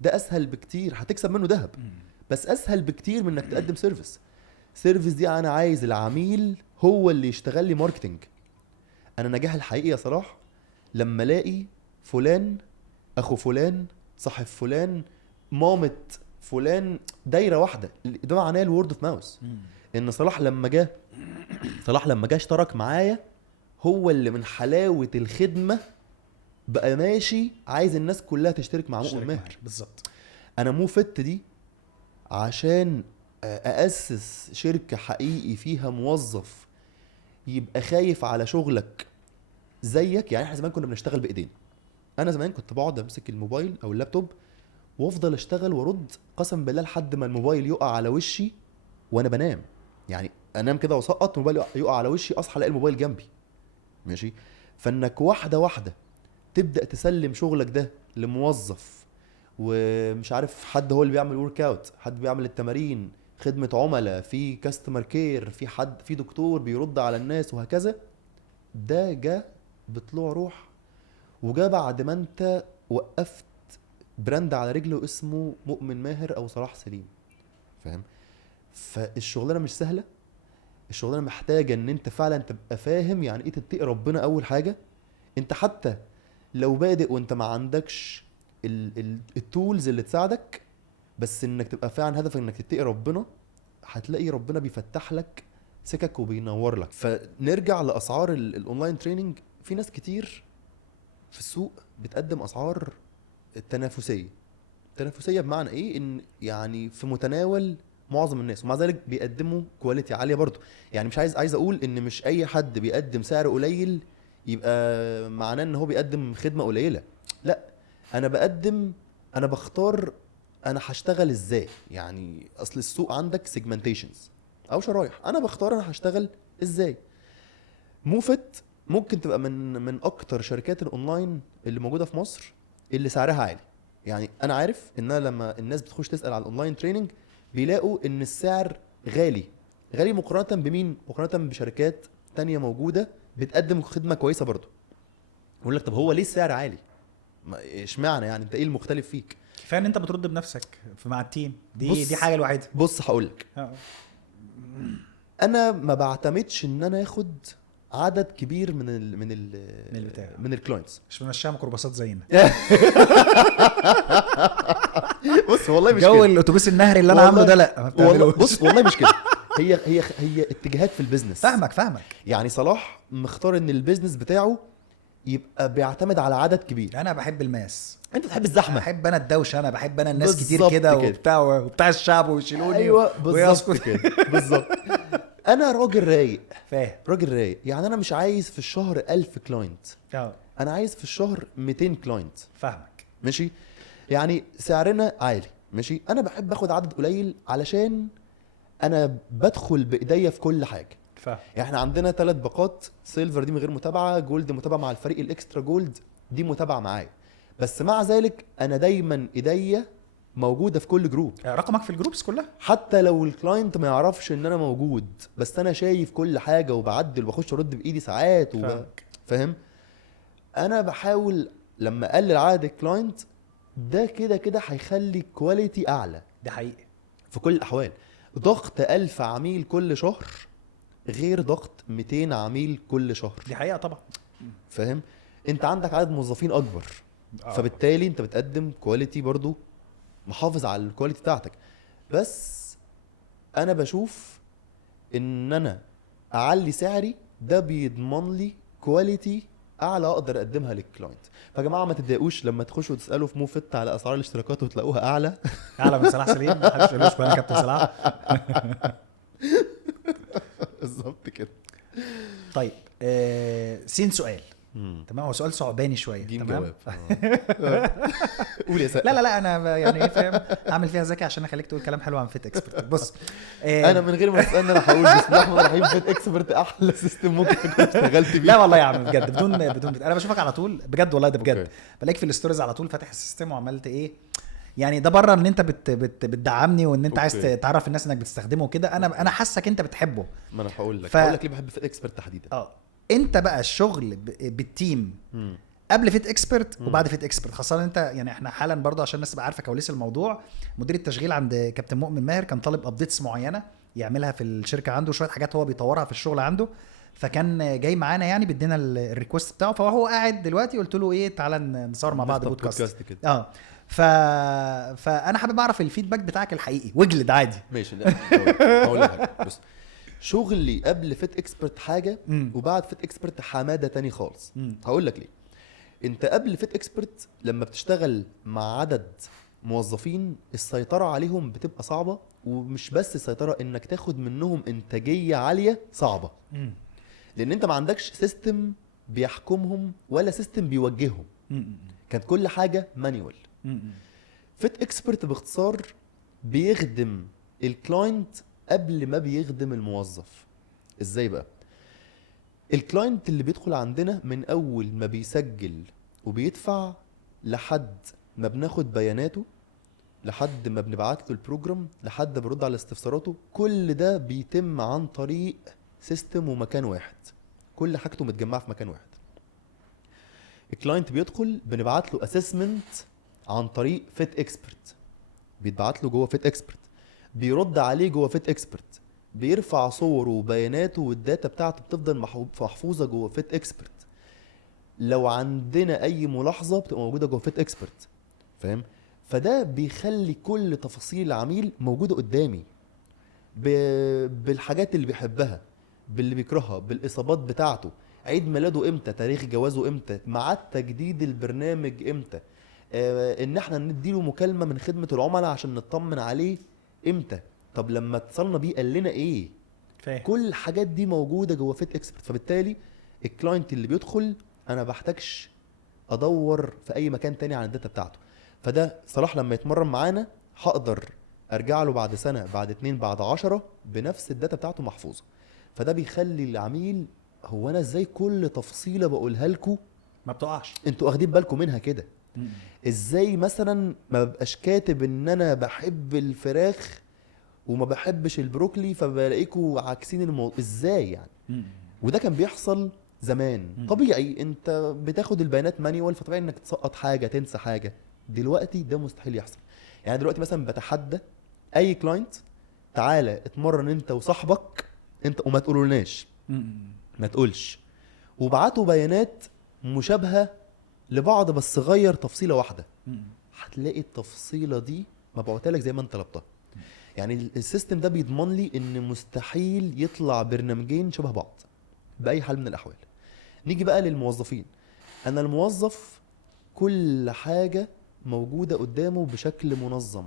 ده اسهل بكتير، هتكسب منه ذهب، بس اسهل بكتير من انك تقدم سيرفيس. سيرفيس دي انا عايز العميل هو اللي يشتغل لي ماركتنج. انا نجاح الحقيقي يا صلاح لما الاقي فلان اخو فلان صاحب فلان مامة فلان دايره واحده. ده معناه الورد اوف ماوس. ان صلاح لما جه اشترك معايا، هو اللي من حلاوه الخدمه بقى ماشي عايز الناس كلها تشترك مع مؤمن ماهر. بالظبط. انا مو فت دي عشان أأسس شركة حقيقي فيها موظف يبقى خايف على شغلك زيك. يعني احنا زمان كنا بنشتغل بإيدين. أنا زمان كنت بقعد أمسك الموبايل أو اللابتوب وأفضل أشتغل وأرد قسم بالله لحد ما الموبايل يقع على وشي وأنا بنام. يعني أنام كده وسقط الموبايل يقع على وشي، أصحى ألاقي الموبايل جنبي. ماشي؟ فإنك واحدة واحدة تبدأ تسلم شغلك ده لموظف، ومش عارف حد هو اللي بيعمل ورك اوت، حد بيعمل التمارين، خدمة عملاء، في كاستمر كير، في حد، في دكتور بيرد على الناس، وهكذا. ده جا بطلوع روح، وجا بعد ما انت وقفت براند على رجله اسمه مؤمن ماهر او صلاح سليم. فاهم؟ فالشغلانه مش سهله. الشغلانه محتاجه ان انت فعلا تبقى فاهم يعني ايه تتقي ربنا. اول حاجه انت حتى لو بادئ وانت ما عندكش التولز اللي تساعدك، بس انك تبقى فعلا هدفك انك تتقي ربنا، هتلاقي ربنا بيفتح لك سكك وبينور لك. فنرجع لاسعار الاونلاين تريننج. في ناس كتير في السوق بتقدم اسعار تنافسيه بمعنى ايه؟ ان يعني في متناول معظم الناس، ومع ذلك بيقدموا كواليتي عاليه برضو. يعني مش عايز اقول ان مش اي حد بيقدم سعر قليل يبقى معناه ان هو بيقدم خدمه قليله. لا، انا بختار انا هشتغل ازاي. يعني اصل السوق عندك سيجمنتيشنز او شرايح، انا بختار انا هشتغل ازاي. موفت ممكن تبقى من اكتر شركات الاونلاين اللي موجوده في مصر اللي سعرها عالي. يعني انا عارف ان أنا لما الناس بتخش تسال على الاونلاين تريننج بيلاقوا ان السعر غالي مقارنه بمين؟ مقارنه بشركات تانية موجوده بتقدم خدمه كويسه برضو. يقول لك طب هو ليه السعر عالي؟ اشمعنى يعني؟ انت ايه المختلف فيك؟ كفايه ان انت بترد بنفسك مع التيم دي حاجه الوحيده. بص هقول لك، انا ما بعتمدش ان انا اخد عدد كبير من الكلاينتس. مش بنمشيها ميكروباصات زينا. بص والله مش جو كده. الاتوبيس النهري اللي انا عامله ده لا ما بتعملوش. بص والله مش كده. هي اتجاهات في البيزنس. فاهمك. يعني صلاح مختار ان البيزنس بتاعه يبقى بيعتمد على عدد كبير. انا بحب الماس، انت بتحب الزحمه. بحب انا الدوشه، انا بحب انا الناس كتير كده وبتاع الشعب ويشيلوني. ايوه بالظبط كده. بالظبط. انا راجل رايق. فاهم؟ راجل رايق. يعني انا مش عايز في الشهر 1000 كلاينت، انا عايز في الشهر 200 كلاينت. فاهمك؟ ماشي؟ يعني سعرنا عالي. ماشي؟ انا بحب اخد عدد قليل علشان انا بدخل بايديا في كل حاجه. فاهم؟ يعني احنا عندنا 3 باقات. سيلفر دي من غير متابعه، جولد متابعه مع الفريق، الاكسترا جولد دي متابعه معايا. بس مع ذلك انا دايما ايديا موجوده في كل جروب. رقمك في الجروبس كلها، حتى لو الكلاينت ما يعرفش ان انا موجود، بس انا شايف كل حاجه وبعدل وبخش ارد بايدي ساعات فاهم؟ انا بحاول لما اقلل عدد الكلاينت ده كده هيخلي كواليتي اعلى. ده حقيقي في كل الاحوال. ضغط 1000 عميل كل شهر غير ضغط 200 عميل كل شهر. دي حقيقه طبعا. فاهم؟ انت عندك عدد موظفين اكبر، فبالتالي انت بتقدم كواليتي برضو محافظ على الكواليتي بتاعتك. بس انا بشوف ان انا اعلي سعري، ده بيضمن لي كواليتي اعلى اقدر اقدمها للكلاينت. فيا جماعه ما تتضايقوش لما تخشوا تسالوا في موفت على اسعار الاشتراكات وتلاقوها اعلى. اعلى من صلاح سليم، ما حدش يقولوش بقى انا كابتن صلاح. بالظبط كده. طيب سين سؤال. تمام، هو سؤال صعباني شويه. جيم تمام جواب. قول يا سقف. لا انا يعني ايه فاهم، اعمل فيها ذكي عشان اخليك تقول كلام حلو عن فيت اكسبرت. بص انا من غير ما تسالني انا هقول بسم الله الرحمن الرحيم، فيت اكسبرت احلى سيستم ممكن تكون اشتغلت بيه. لا والله يا عم بجد، بدون انا بشوفك على طول بجد والله، ده بجد. أوكي. بلاقيك في الستوريز على طول فاتح السيستم وعملت ايه يعني. ده بره ان انت بتدعمني وان انت عايز أوكي. تعرف الناس انك بتستخدمه وكده. انا حاسك انت بتحبه. ما انا هقول لك ليه بحب فيت اكسبرت تحديدا. انت بقى الشغل بالتيم قبل فيت اكسبرت وبعد فيت اكسبرت، خاصه انت يعني احنا حالا برضه عشان الناس تبقى عارفه كواليس الموضوع. مدير التشغيل عند كابتن مؤمن ماهر كان طالب ابديتس معينه يعملها في الشركه عنده، شويه حاجات هو بيطورها في الشغل عنده، فكان جاي معانا يعني بيدينا الريكوست بتاعه. فهو قاعد دلوقتي قلت له ايه تعالى نصور مع بعض بودكاست كده. فانا حابب اعرف الفيدباك بتاعك الحقيقي، وجلد عادي. ماشي. لا هقول لك بص، شغلي قبل فيت اكسبرت حاجه وبعد فيت اكسبرت حماده تاني خالص. هقول لك ليه. انت قبل فيت اكسبرت لما بتشتغل مع عدد موظفين السيطره عليهم بتبقى صعبه، ومش بس السيطره، انك تاخد منهم انتاجيه عاليه صعبه. لان انت ما عندكش سيستم بيحكمهم ولا سيستم بيوجههم. كانت كل حاجه مانيوال. فيت اكسبرت باختصار بيخدم الكلاينت قبل ما بيخدم الموظف. ازاي بقى؟ الكلاينت اللي بيدخل عندنا من اول ما بيسجل وبيدفع لحد ما بناخد بياناته، لحد ما بنبعت له البروجرام، لحد ما بيرد على استفساراته، كل ده بيتم عن طريق سيستم ومكان واحد. كل حاجته متجمعه في مكان واحد. الكلاينت بيدخل بنبعت له اسسمنت عن طريق فيت اكسبرت، بيتبعت له جوه فيت اكسبرت، بيرد عليه جوه فيت اكسبرت، بيرفع صوره وبياناته والداتا بتاعته بتفضل محفوظه جوه فيت اكسبرت. لو عندنا اي ملاحظه بتبقى موجوده جوه فيت اكسبرت. فاهم؟ فده بيخلي كل تفاصيل العميل موجوده قدامي، بالحاجات اللي بيحبها، باللي بيكرهها، بالاصابات بتاعته، عيد ميلاده امتى، تاريخ جوازه امتى، ميعاد تجديد البرنامج امتى، ان احنا نديله مكالمه من خدمه العملاء عشان نطمن عليه امتى، طب لما اتصلنا بيه قال لنا ايه. فاهم. كل الحاجات دي موجوده جوه فيت اكسبرت. فبالتالي الكلاينت اللي بيدخل انا بحتاجش ادور في اي مكان تاني عن الداتا بتاعته. فده صلاح لما يتمرن معانا هقدر ارجع له بعد سنه، بعد 2، بعد 10 بنفس الداتا بتاعته محفوظه. فده بيخلي العميل هو انا ازاي كل تفصيله بقولها لكم ما بتقعش، انتوا واخدين بالكم منها كده. ازاي مثلا ما ببقاش كاتب ان انا بحب الفراخ وما بحبش البروكلي فبلاقيكوا عاكسين الموضوع ازاي يعني. وده كان بيحصل زمان. طبيعي انت بتاخد البيانات مانيوال، فطبيعي انك تسقط حاجه، تنسى حاجه. دلوقتي ده مستحيل يحصل. يعني دلوقتي مثلا بتحدى اي كلاينت، تعالى اتمرن انت وصاحبك انت وما تقولولناش، ما تقولش، وبعتوا بيانات مشابهه لبعض بس غير تفصيله واحده، هتلاقي التفصيله دي مبعوتها لك زي ما انت طلبتها. يعني السيستم ده بيضمن لي ان مستحيل يطلع برنامجين شبه بعض باي حال من الاحوال. نيجي بقى للموظفين. انا الموظف كل حاجه موجوده قدامه بشكل منظم.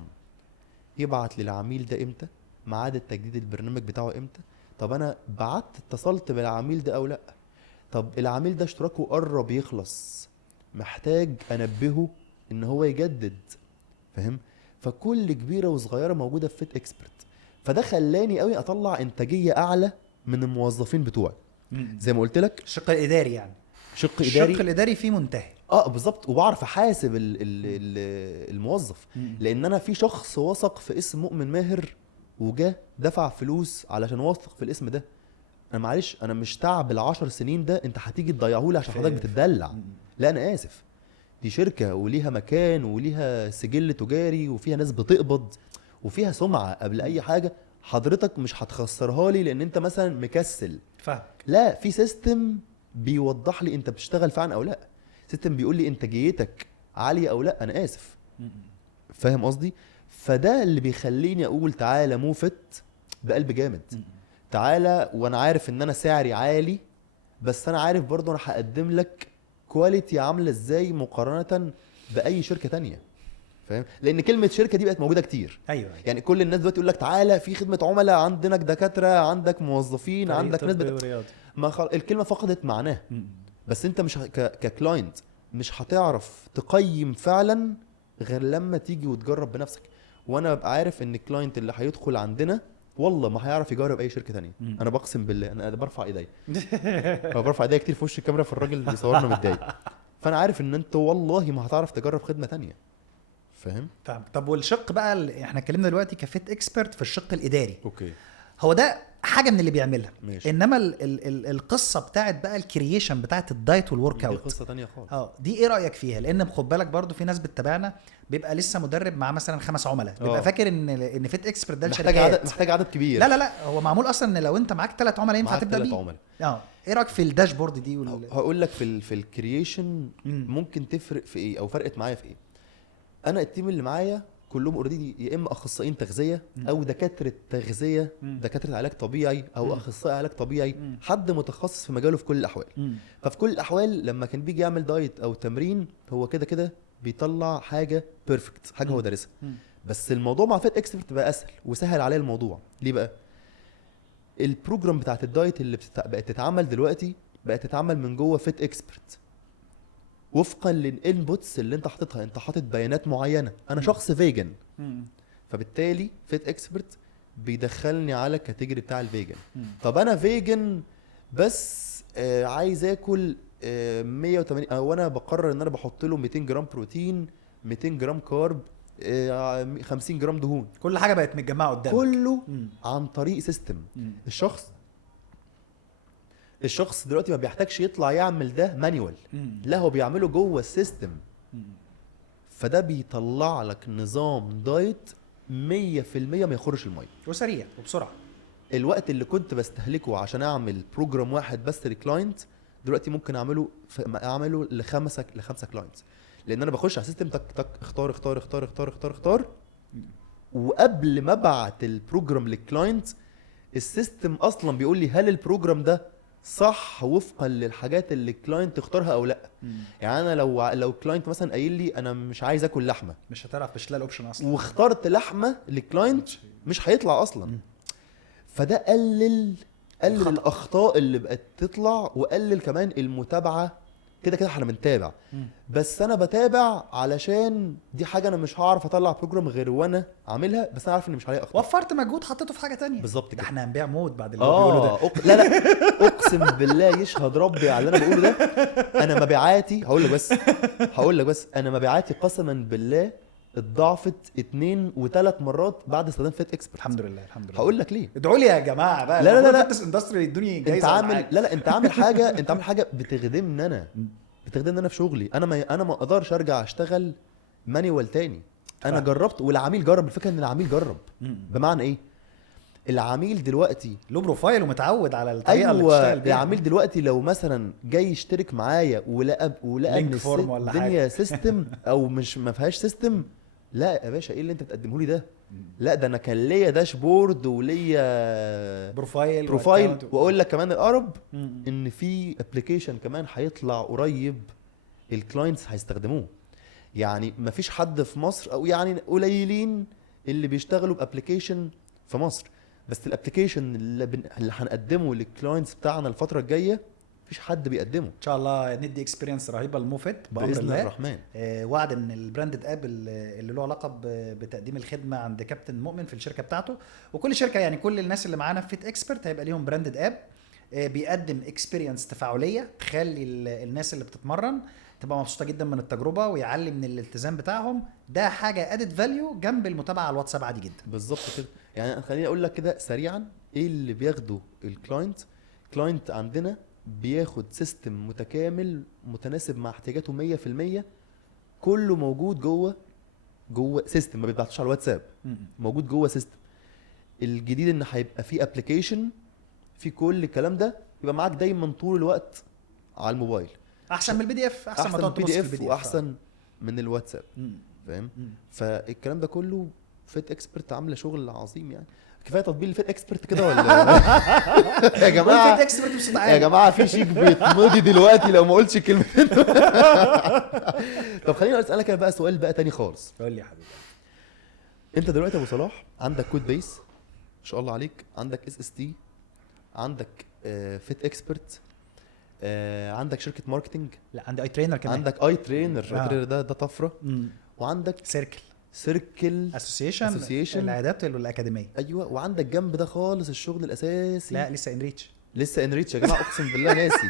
يبعت للعميل ده امتى، ميعاد التجديد البرنامج بتاعه امتى، طب انا اتصلت بالعميل ده او لا، طب العميل ده اشتراكه قرب يخلص محتاج انبهه ان هو يجدد. فاهم؟ فكل كبيره وصغيره موجوده في فيت اكسبرت. فده خلاني قوي اطلع انتاجيه اعلى من الموظفين بتوعي. زي ما قلت لك الشق الاداري يعني، الشق الاداري فيه منتهي. بالظبط. وبعرف احاسب الموظف، لان انا في شخص وثق في اسم مؤمن ماهر وجا دفع فلوس علشان واثق في الاسم ده. انا معلش، انا مش تعب ال10 سنين ده انت هتيجي تضيعهولي عشان حضرتك بتدلع. لا انا اسف، دي شركه وليها مكان وليها سجل تجاري وفيها ناس بتقبض وفيها سمعه قبل اي حاجه. حضرتك مش هتخسرها لي لان انت مثلا مكسل. فاهم؟ لا، في سيستم بيوضح لي انت بتشتغل فعلا او لا، سيستم بيقول لي انتاجيتك عاليه او لا. انا اسف. فاهم قصدي؟ فده اللي بيخليني اقول تعالى موفت بقلب جامد، تعالى وانا عارف ان انا سعري عالي، بس انا عارف برضو انا هقدم لك كواليتي عامله ازاي مقارنه باي شركه تانية. فاهم؟ لان كلمه شركه دي بقت موجوده كتير. ايوه يعني كل الناس دوقتي يقول لك تعالى في خدمه عملاء، عندك دكاتره، عندك موظفين، عندك ناس الكلمه فقدت معناها. بس انت مش ككلاينت مش هتعرف تقيم فعلا غير لما تيجي وتجرب بنفسك. وانا ببقى عارف ان الكلاينت اللي هيدخل عندنا والله ما هيعرف يجرب اي شركه تانية. انا بقسم بالله انا برفع ايدي برفع ايدي كتير في وش الكاميرا في الراجل اللي بيصورنا متضايق. فانا عارف ان انت والله ما هتعرف تجرب خدمه تانية. فاهم؟ طب والشق بقى احنا اتكلمنا دلوقتي كفيت اكسبرت في الشق الاداري. اوكي. هو ده حاجه من اللي بيعملها. ماشي. انما القصه بتاعت بقى الكرييشن بتاعت الدايت والورك اوت دي قصه تانية خالص. دي ايه رايك فيها؟ لان خد بالك برضو في ناس بتتابعنا بيبقى لسه مدرب مع مثلا 5 عملاء، بيبقى فاكر ان فيت اكسبرت ده الشركات محتاج عدد كبير. لا هو معمول اصلا ان لو انت معاك 3 عملاء ينفع تبدا بيه. ايه رايك في الداشبورد دي هقول لك في الكرييشن ممكن تفرق في ايه او فرقت معايا في ايه. انا التيم اللي معايا كلهم اوريدي يا اما اخصائيين تغذيه او دكاتره تغذيه، دكاتره علاج طبيعي او اخصائي علاج طبيعي، حد متخصص في مجاله في كل الاحوال. ففي كل الاحوال لما كان بيجي يعمل دايت او تمرين هو كده كده بيطلع حاجه بيرفكت، حاجه هو دارسها. بس الموضوع مع فيت اكسبرت بقى اسهل وسهل عليه الموضوع. ليه بقى؟ البروجرام بتاعت الدايت اللي بقت تتعمل دلوقتي بقت تتعمل من جوه فيت اكسبرت وفقا للانبوتس اللي انت حاططها. انت حاطط بيانات معينه. انا شخص فيجن، فبالتالي فيت اكسبرت بيدخلني على الكاتيجوري بتاع الفيجن. طب انا فيجن بس عايز اكل 180 او انا بقرر ان انا بحط له 200 جرام بروتين، 200 جرام كارب، 50 جرام دهون. كل حاجه بقت متجمعه قدامك كله عن طريق سيستم. الشخص دلوقتي ما بيحتاجش يطلع يعمل ده مانيوال، لا هو بيعمله جوه السيستم. فده بيطلع لك نظام دايت 100% ما يخرش الميه وسريع وبسرعه. الوقت اللي كنت بستهلكه عشان اعمل بروجرام واحد بس للكلاينت دلوقتي ممكن اعمله لخمسه كلاينتس، لان انا بخش على سيستم تك تك اختار اختار اختار اختار اختار اختار. وقبل ما ابعت البروجرام للكلاينت السيستم اصلا بيقول لي هل البروجرام ده صح وفقا للحاجات اللي الكلاينت اختارها او لا. يعني انا لو كلاينت مثلا قايل لي انا مش عايز اكل لحمه، مش هتعرف، مش لاقي الاوبشن اصلا، واخترت لحمه للكلاينت مش هيطلع اصلا. فده قلل الاخطاء اللي بقت تطلع، وقلل كمان المتابعه. كده كده احنا بنتابع، بس انا بتابع علشان دي حاجه انا مش هعرف اطلع بروجرام غير وانا عاملها، بس انا عارف ان مش عليها اخطاء. وفرت مجهود حطيته في حاجه تانية. بالظبط كده. احنا هنبيع مود بعد اللي هو بيقوله ده. لا اقسم بالله يشهد ربي على اللي انا بقوله ده. انا مبيعاتي هقول لك بس انا مبيعاتي قسما بالله اتضاعفت 2 و3 مرات بعد استخدام فيت اكسبرت. الحمد لله. هقول لك ليه. ادعوا لي يا جماعه بقى. لا فتس اندستري يدوني جايزه. انت عامل حاجه بتخدمني انا في شغلي. انا ما اقدرش ارجع اشتغل مانيوال تاني. انا جربت والعميل جرب. الفكره ان العميل جرب. بمعنى ايه؟ العميل دلوقتي له بروفايل ومتعود على الطريقه اللي بتشتغل بيها. العميل دلوقتي لو مثلا جاي يشترك معايا ولقى ان الدنيا سيستم او مش ما فيهاش سيستم، لا يا باشا ايه اللي انت بتقدمه لي ده؟ لا ده انا كان ليا داشبورد وليا بروفايل واقول لك كمان القرب ان في ابلكيشن كمان هيطلع قريب الكلاينتس هيستخدموه. يعني مفيش حد في مصر او يعني قليلين اللي بيشتغلوا بابلكيشن في مصر، بس الابلكيشن اللي هنقدمه للكلاينتس بتاعنا الفتره الجايه مفيش حد بيقدمه. ان شاء الله ندي اكسبيرينس رهيبه لموفيت بامر الله الرحمن. وعد ان البراندد اب اللي له علاقه بتقديم الخدمه عند كابتن مؤمن في الشركه بتاعته، وكل شركه يعني كل الناس اللي معانا في فيت اكسبرت هيبقى ليهم براندد اب بيقدم اكسبيرينس تفاعليه تخلي الناس اللي بتتمرن تبقى مبسوطه جدا من التجربه ويعلي من الالتزام بتاعهم. ده حاجه ادد فاليو جنب المتابعه على الواتساب عادي جدا. بالظبط كده. يعني خليني اقول لك كده سريعا ايه اللي بياخده الكلاينت عندنا. بياخد سيستم متكامل متناسب مع احتياجاته 100%. كله موجود جوه سيستم، ما بيتبعتش على الواتساب، موجود جوه سيستم. الجديد ان هيبقى فيه ابلكيشن في كل الكلام ده، يبقى معاك دايما طول الوقت على الموبايل. احسن من البي دي اف، احسن ما تقعد تبص في البي دي اف، واحسن من الواتساب. فاهم؟ فالكلام ده كله فيت اكسبرت عامله شغل عظيم. يعني كفايه تطبيل الفيت اكسبرت كده ولا يا جماعه الفيت اكسبرت بصوت يا عالي. جماعه في شيك بيتمضي دلوقتي لو ما قلتش الكلمتين. طب خليني اسالك بقى سؤال بقى تاني خالص. قول لي يا حبيبي. انت دلوقتي يا ابو صلاح عندك كود بيس ما شاء الله عليك، عندك اس اس تي، عندك فيت اكسبرت، عندك شركه ماركتنج، لا عندي اي ترينر كمان. عندك اي ترينر. ده طفره. مم. وعندك سيركل اسوسيشن العيادات والاكاديميه. ايوه، وعندك جنب ده خالص الشغل الاساسي. لا لسه انريتش. لسه انريتش يا جماعه، اقسم بالله ناسي،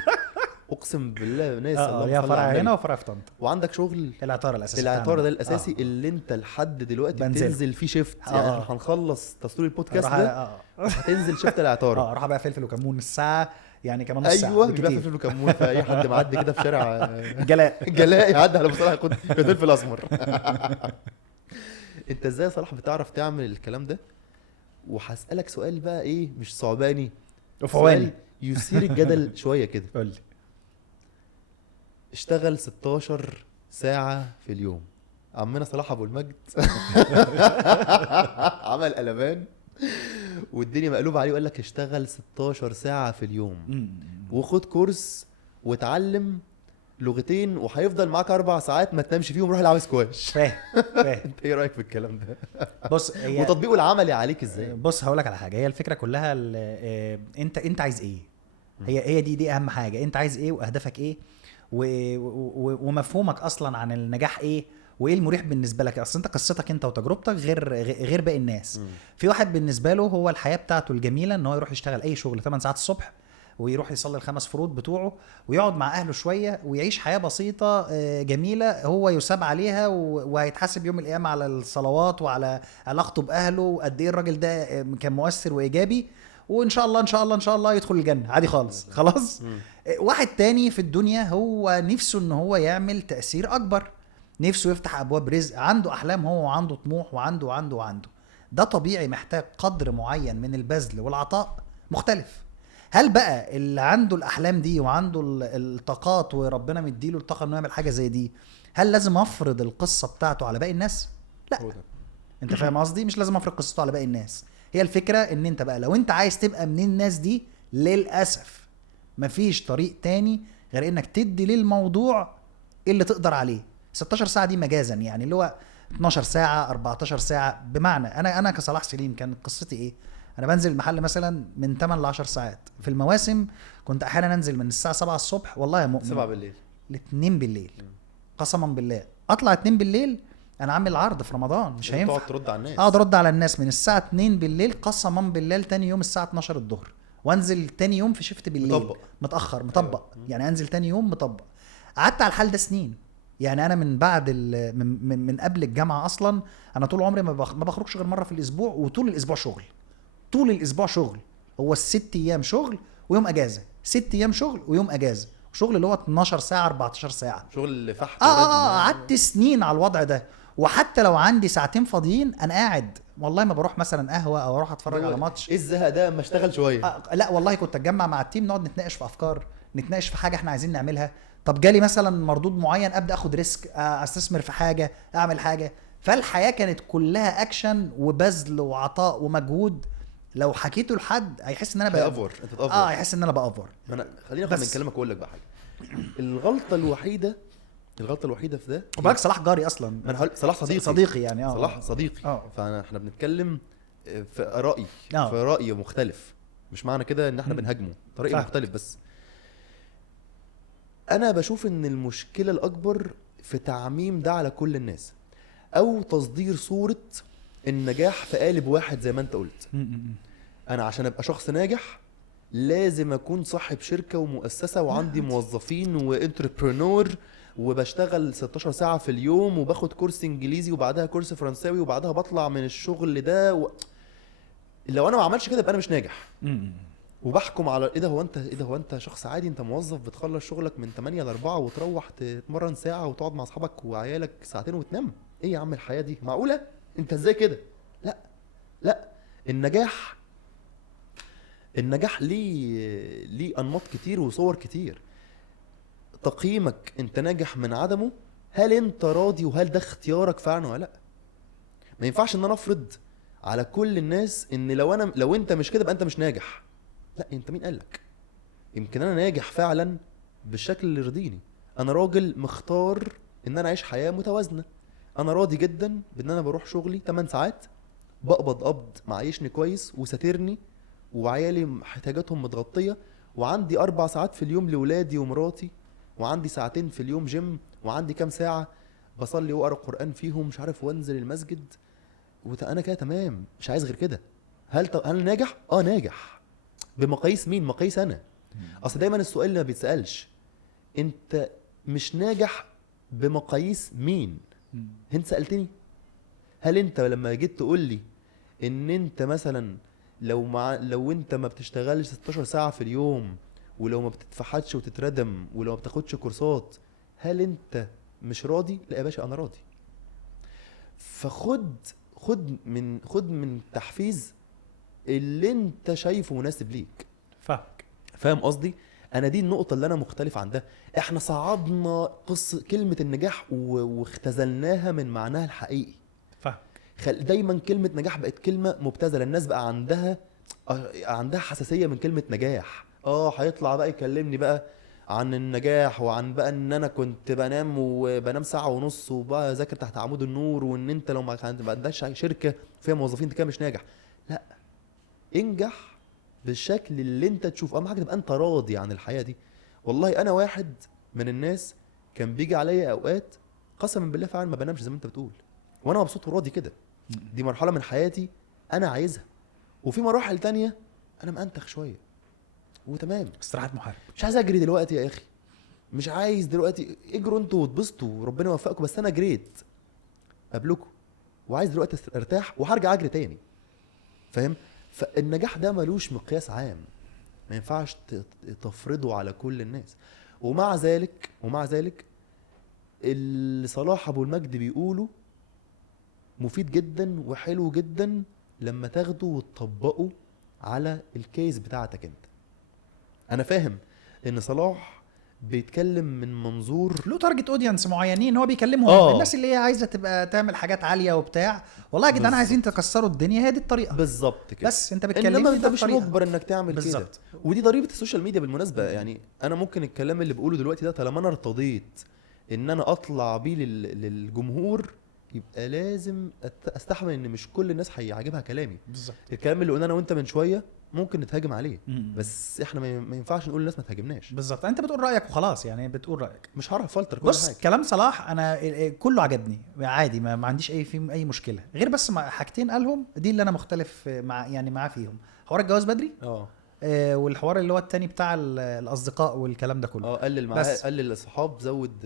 اقسم بالله ناسي. اللهم ليها صل فرع على النبي. هنا وفرع في طنطا. وعندك شغل العطاره الاساسي. العطاره ده الاساسي اللي انت لحد دلوقتي بنزله. بتنزل فيه شيفت. يعني احنا هنخلص تصوير البودكاست أروح ده هتنزل شيفت العطاره. اروح بقى فلفل وكمون الساعه يعني كمان نص ساعه. ايوه بيبقى فلفل وكمون، فاي حد معدي كده في شارع جلاء يعدي على بصراحه ياخد فلفل اسمر. انت ازاي يا صلاح بتعرف تعمل الكلام ده؟ وهسالك سؤال بقى ايه مش صعباني، وفواني يثير الجدل شويه كده. قول لي. اشتغل 16 ساعه في اليوم. عمنا صلاح ابو المجد عمل قلبان والدنيا مقلوبه عليه وقال لك اشتغل 16 ساعه في اليوم وخد كورس واتعلم لغتين وهيفضل معاك 4 ساعات ما تنامش فيهم، روح العب سكواش. فاهم. انت ايه رايك في الكلام ده؟ بص وتطبيقه العملي عليك ازاي؟ بص هقول لك على حاجه. هي الفكره كلها انت عايز ايه. هي دي اهم حاجه. انت عايز ايه واهدافك ايه ومفهومك اصلا عن النجاح ايه وايه المريح بالنسبه لك. اصل انت قصتك انت وتجربتك غير باقي الناس. في واحد بالنسبه له هو الحياه بتاعته الجميله ان هو يروح يشتغل اي شغل 8 ساعات الصبح ويروح يصلي ال5 فروض بتوعه ويقعد مع اهله شويه ويعيش حياه بسيطه جميله هو يساب عليها وهيتحاسب يوم القيامه على الصلوات وعلى علاقته باهله وقد ايه الراجل ده كان مؤثر وايجابي، وان شاء الله ان شاء الله ان شاء الله يدخل الجنه عادي خالص. خلاص. واحد تاني في الدنيا هو نفسه ان هو يعمل تاثير اكبر، نفسه يفتح ابواب رزق، عنده احلام هو وعنده طموح وعنده ده طبيعي محتاج قدر معين من البذل والعطاء مختلف. هل بقى اللي عنده الاحلام دي وعنده الطاقات وربنا مديله الطاقه انه يعمل حاجه زي دي هل لازم افرض القصه بتاعته على باقي الناس؟ لا. انت فاهم قصدي؟ مش لازم افرض قصته على باقي الناس. هي الفكره ان انت بقى لو انت عايز تبقى من الناس دي للاسف مفيش طريق تاني غير انك تدي للموضوع اللي تقدر عليه. 16 ساعه دي مجازا يعني اللي هو 12 ساعه 14 ساعه. بمعنى انا كصلاح سليم كانت قصتي ايه؟ انا بنزل المحل مثلا من 8 ل 10 ساعات في المواسم. كنت احيانا انزل من الساعه 7 الصبح والله يا مؤمن 7 بالليل ل 2 بالليل قسما بالله. اطلع 2 بالليل انا عامل عرض في رمضان مش هينفع تقعد ترد على الناس. اقعد ارد على الناس من الساعه 2 بالليل قسما بالله تاني يوم الساعه 12 الظهر وانزل تاني يوم في شفت بالليل متاخر مطبق. يعني انزل تاني يوم مطبق. قعدت على الحال ده سنين. يعني انا من بعد من قبل الجامعه اصلا انا طول عمري ما بخرجش غير مره في الاسبوع وطول الاسبوع شغل. طول الاسبوع شغل. هو ال6 ايام شغل ويوم اجازه. 6 ايام شغل ويوم اجازه. شغل اللي هو 12 ساعه 14 ساعه. شغل فحت. قعدت سنين على الوضع ده. وحتى لو عندي ساعتين فاضيين انا قاعد والله ما بروح مثلا قهوه او اروح اتفرج على ماتش. ايه الزهق ده اما اشتغل شويه؟ لا والله كنت اتجمع مع التيم نقعد نتناقش في افكار، نتناقش في حاجه احنا عايزين نعملها. طب جالي مثلا مردود معين ابدا اخد ريسك، استثمر في حاجه، اعمل حاجه. فالحياه كانت كلها اكشن وبذل وعطاء ومجهود. لو حكيته لحد هيحس ان انا بأفور. انت تأفور. هيحس ان انا بأفور. خليني اخد من كلامك واقول لك بقى حاجه. الغلطه الوحيده في ده وبالك صلاح جاري اصلا. انا هقول صلاح صديقي يعني صلاح صديقي. فاحنا بنتكلم في رأي في رأي مختلف. مش معنى كده ان احنا بنهاجمه، طريق مختلف. بس انا بشوف ان المشكله الاكبر في تعميم ده على كل الناس او تصدير صوره النجاح في قالب واحد زي ما انت قلت. انا عشان ابقى شخص ناجح لازم اكون صاحب شركه ومؤسسه وعندي موظفين وانتربرنور وبشتغل 16 ساعه في اليوم وباخد كورس انجليزي وبعدها كورس فرنساوي وبعدها بطلع من الشغل ده لو انا ما عملش كده يبقى انا مش ناجح. وبحكم على ايه ده هو انت شخص عادي، انت موظف بتخلص شغلك من 8 ل 4 وتروح تتمرن ساعه وتقعد مع اصحابك وعيالك ساعتين وتنام. ايه يا عم الحياه دي معقوله؟ انت ازاي كده؟ لا النجاح ليه انماط كتير وصور كتير. تقييمك انت ناجح من عدمه، هل انت راضي وهل ده اختيارك فعلا ولا لا؟ ما ينفعش ان انا افرض على كل الناس ان لو انت مش كده يبقى انت مش ناجح. لا، انت مين قالك؟ يمكن انا ناجح فعلا بالشكل اللي يرضيني. انا راجل مختار ان انا اعيش حياه متوازنه. انا راضي جدا بان انا بروح شغلي 8 ساعات، بقبض قبض معيشني كويس وساترني وعيالي احتياجاتهم متغطيه، وعندي 4 ساعات في اليوم لولادي ومراتي، وعندي ساعتين في اليوم جيم، وعندي كام ساعه بصلي واقرا قران فيهم مش عارف، وانزل المسجد، وانا كده تمام، مش عايز غير كده. هل ناجح؟ ناجح. بمقاييس مين؟ مقاييس انا. اصل دايما السؤال اللي ما بيتسالش انت مش ناجح بمقاييس مين. انت سالتني هل انت لما جيت تقول لي ان انت مثلا لو انت ما بتشتغلش 16 ساعه في اليوم، ولو ما بتتفحتش وتتردم، ولو ما بتاخدش كورسات، هل انت مش راضي؟ لا يا باشا، انا راضي. فخد من تحفيز اللي انت شايفه مناسب ليك. فاهم قصدي؟ انا دي النقطه اللي انا مختلف عن ده. احنا صعدنا كلمه النجاح واختزلناها من معناها الحقيقي. دايما كلمه نجاح بقت كلمه مبتذله. الناس بقى عندها حساسيه من كلمه نجاح. هيطلع بقى يكلمني بقى عن النجاح، وعن بقى ان انا كنت بنام ساعه ونص وبقى اذاكر تحت عمود النور، وان انت لو ما عندكش شركه فيها موظفين انت كده مش ناجح. لا، انجح بالشكل اللي انت تشوف. اهم حاجه تبقى انت راضي عن الحياه دي. والله انا واحد من الناس كان بيجي عليا اوقات قسما بالله فعلا ما بنامش زي ما انت بتقول، وانا مبسوط وراضي كده. دي مرحله من حياتي انا عايزها. وفي مراحل تانية انا مأنتخ شويه وتمام، استراحه محارب. مش عايز اجري دلوقتي يا اخي، مش عايز دلوقتي. اجروا انتوا واتبسطوا وربنا يوفقكم، بس انا جريت قبلكم وعايز دلوقتي ارتاح وهرجع اجري تاني. فاهم؟ فالنجاح ده ملوش مقياس عام، ما ينفعش تفرضه على كل الناس. ومع ذلك اللي صلاح ابو المجد بيقوله مفيد جدا وحلو جدا لما تاخده وتطبقه على الكيس بتاعتك انت. انا فاهم ان صلاح بيتكلم من منظور له تارجت اودينس معينين هو بيكلمهم. الناس اللي هي عايزه تبقى تعمل حاجات عاليه وبتاع. والله يا جدعان عايزين تكسروا الدنيا، هي دي الطريقه بالظبط كده. بس انت بتكلمني انما انت مش الطريقة. مجبر انك تعمل كده. ودي ضريبه السوشيال ميديا بالمناسبه. يعني انا ممكن الكلام اللي بقوله دلوقتي ده طالما انا ارتضيت ان انا اطلع بيه للجمهور، يبقى لازم استحمل ان مش كل الناس هيعجبها كلامي. بالظبط. الكلام اللي قلنا انا وانت من شويه ممكن نتهاجم عليه، بس احنا ما ينفعش نقول للناس ما تهاجمناش. بالظبط. انت بتقول رايك وخلاص، يعني بتقول رايك، مش هعرف فلتر كل بص حاجه. كلام صلاح انا كله عجبني عادي، ما عنديش اي مشكله، غير بس حاجتين قالهم دي اللي انا مختلف معاه فيهم. حوار الجواز بدري والحوار اللي هو التاني بتاع الاصدقاء والكلام ده كله. قلل الصحاب، زود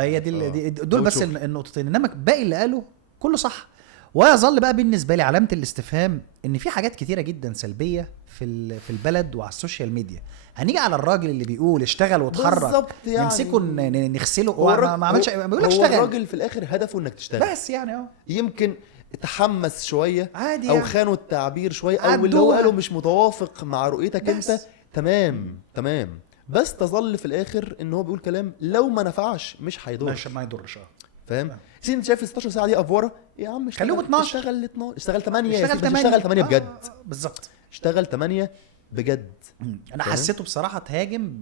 هي دي دول بس النقطتين. انما باقي اللي قاله كله صح. ويظل بقى بالنسبه لي علامه الاستفهام ان في حاجات كتيره جدا سلبيه في البلد وعلى السوشيال ميديا. هنيجي على الراجل اللي بيقول اشتغل واتحرك يعني نمسكه نغسله، ما عملش، بيقول لك اشتغل. هو الراجل في الاخر هدفه انك تشتغل بس، يعني يمكن تحمس شويه عادي او يعني. خانوا التعبير شويه، او اللي هو قاله مش متوافق مع رؤيتك انت. تمام بس تظل في الاخر ان هو بيقول كلام لو ما نفعش مش هيضرش، ما يضرش. فاهم؟ انت شايف 16 ساعه دي افوره يا عم، خليهم 12، اشتغل 8 اشتغل 8 بجد. بالظبط، اشتغل 8 بجد. انا حسيته بصراحه تهاجم